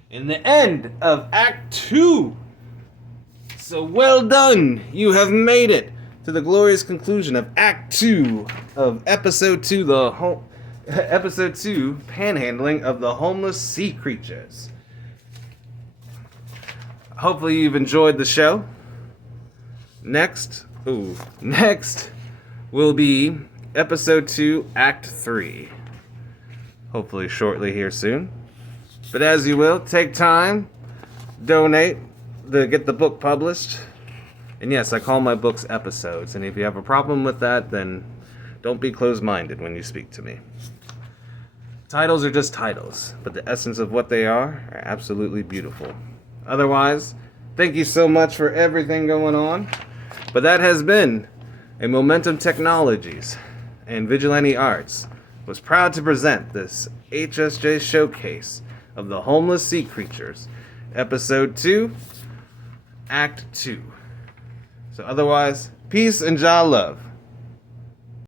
In the end of Act 2. So well done! You have made it to the glorious conclusion of Act 2 of Episode 2, Episode 2, Panhandling of the Homeless Sea Creatures. Hopefully you've enjoyed the show. Next will be Episode 2, Act 3. Hopefully shortly here soon. But as you will, take time, donate to get the book published. And yes, I call my books episodes. And if you have a problem with that, then don't be closed-minded when you speak to me. Titles are just titles, but the essence of what they are absolutely beautiful. Otherwise, thank you so much for everything going on. But that has been a Momentum Technologies and Vigilante Arts was proud to present this HSJ showcase of the Homeless Sea Creatures, Episode 2, Act 2. So otherwise, peace and Jah love.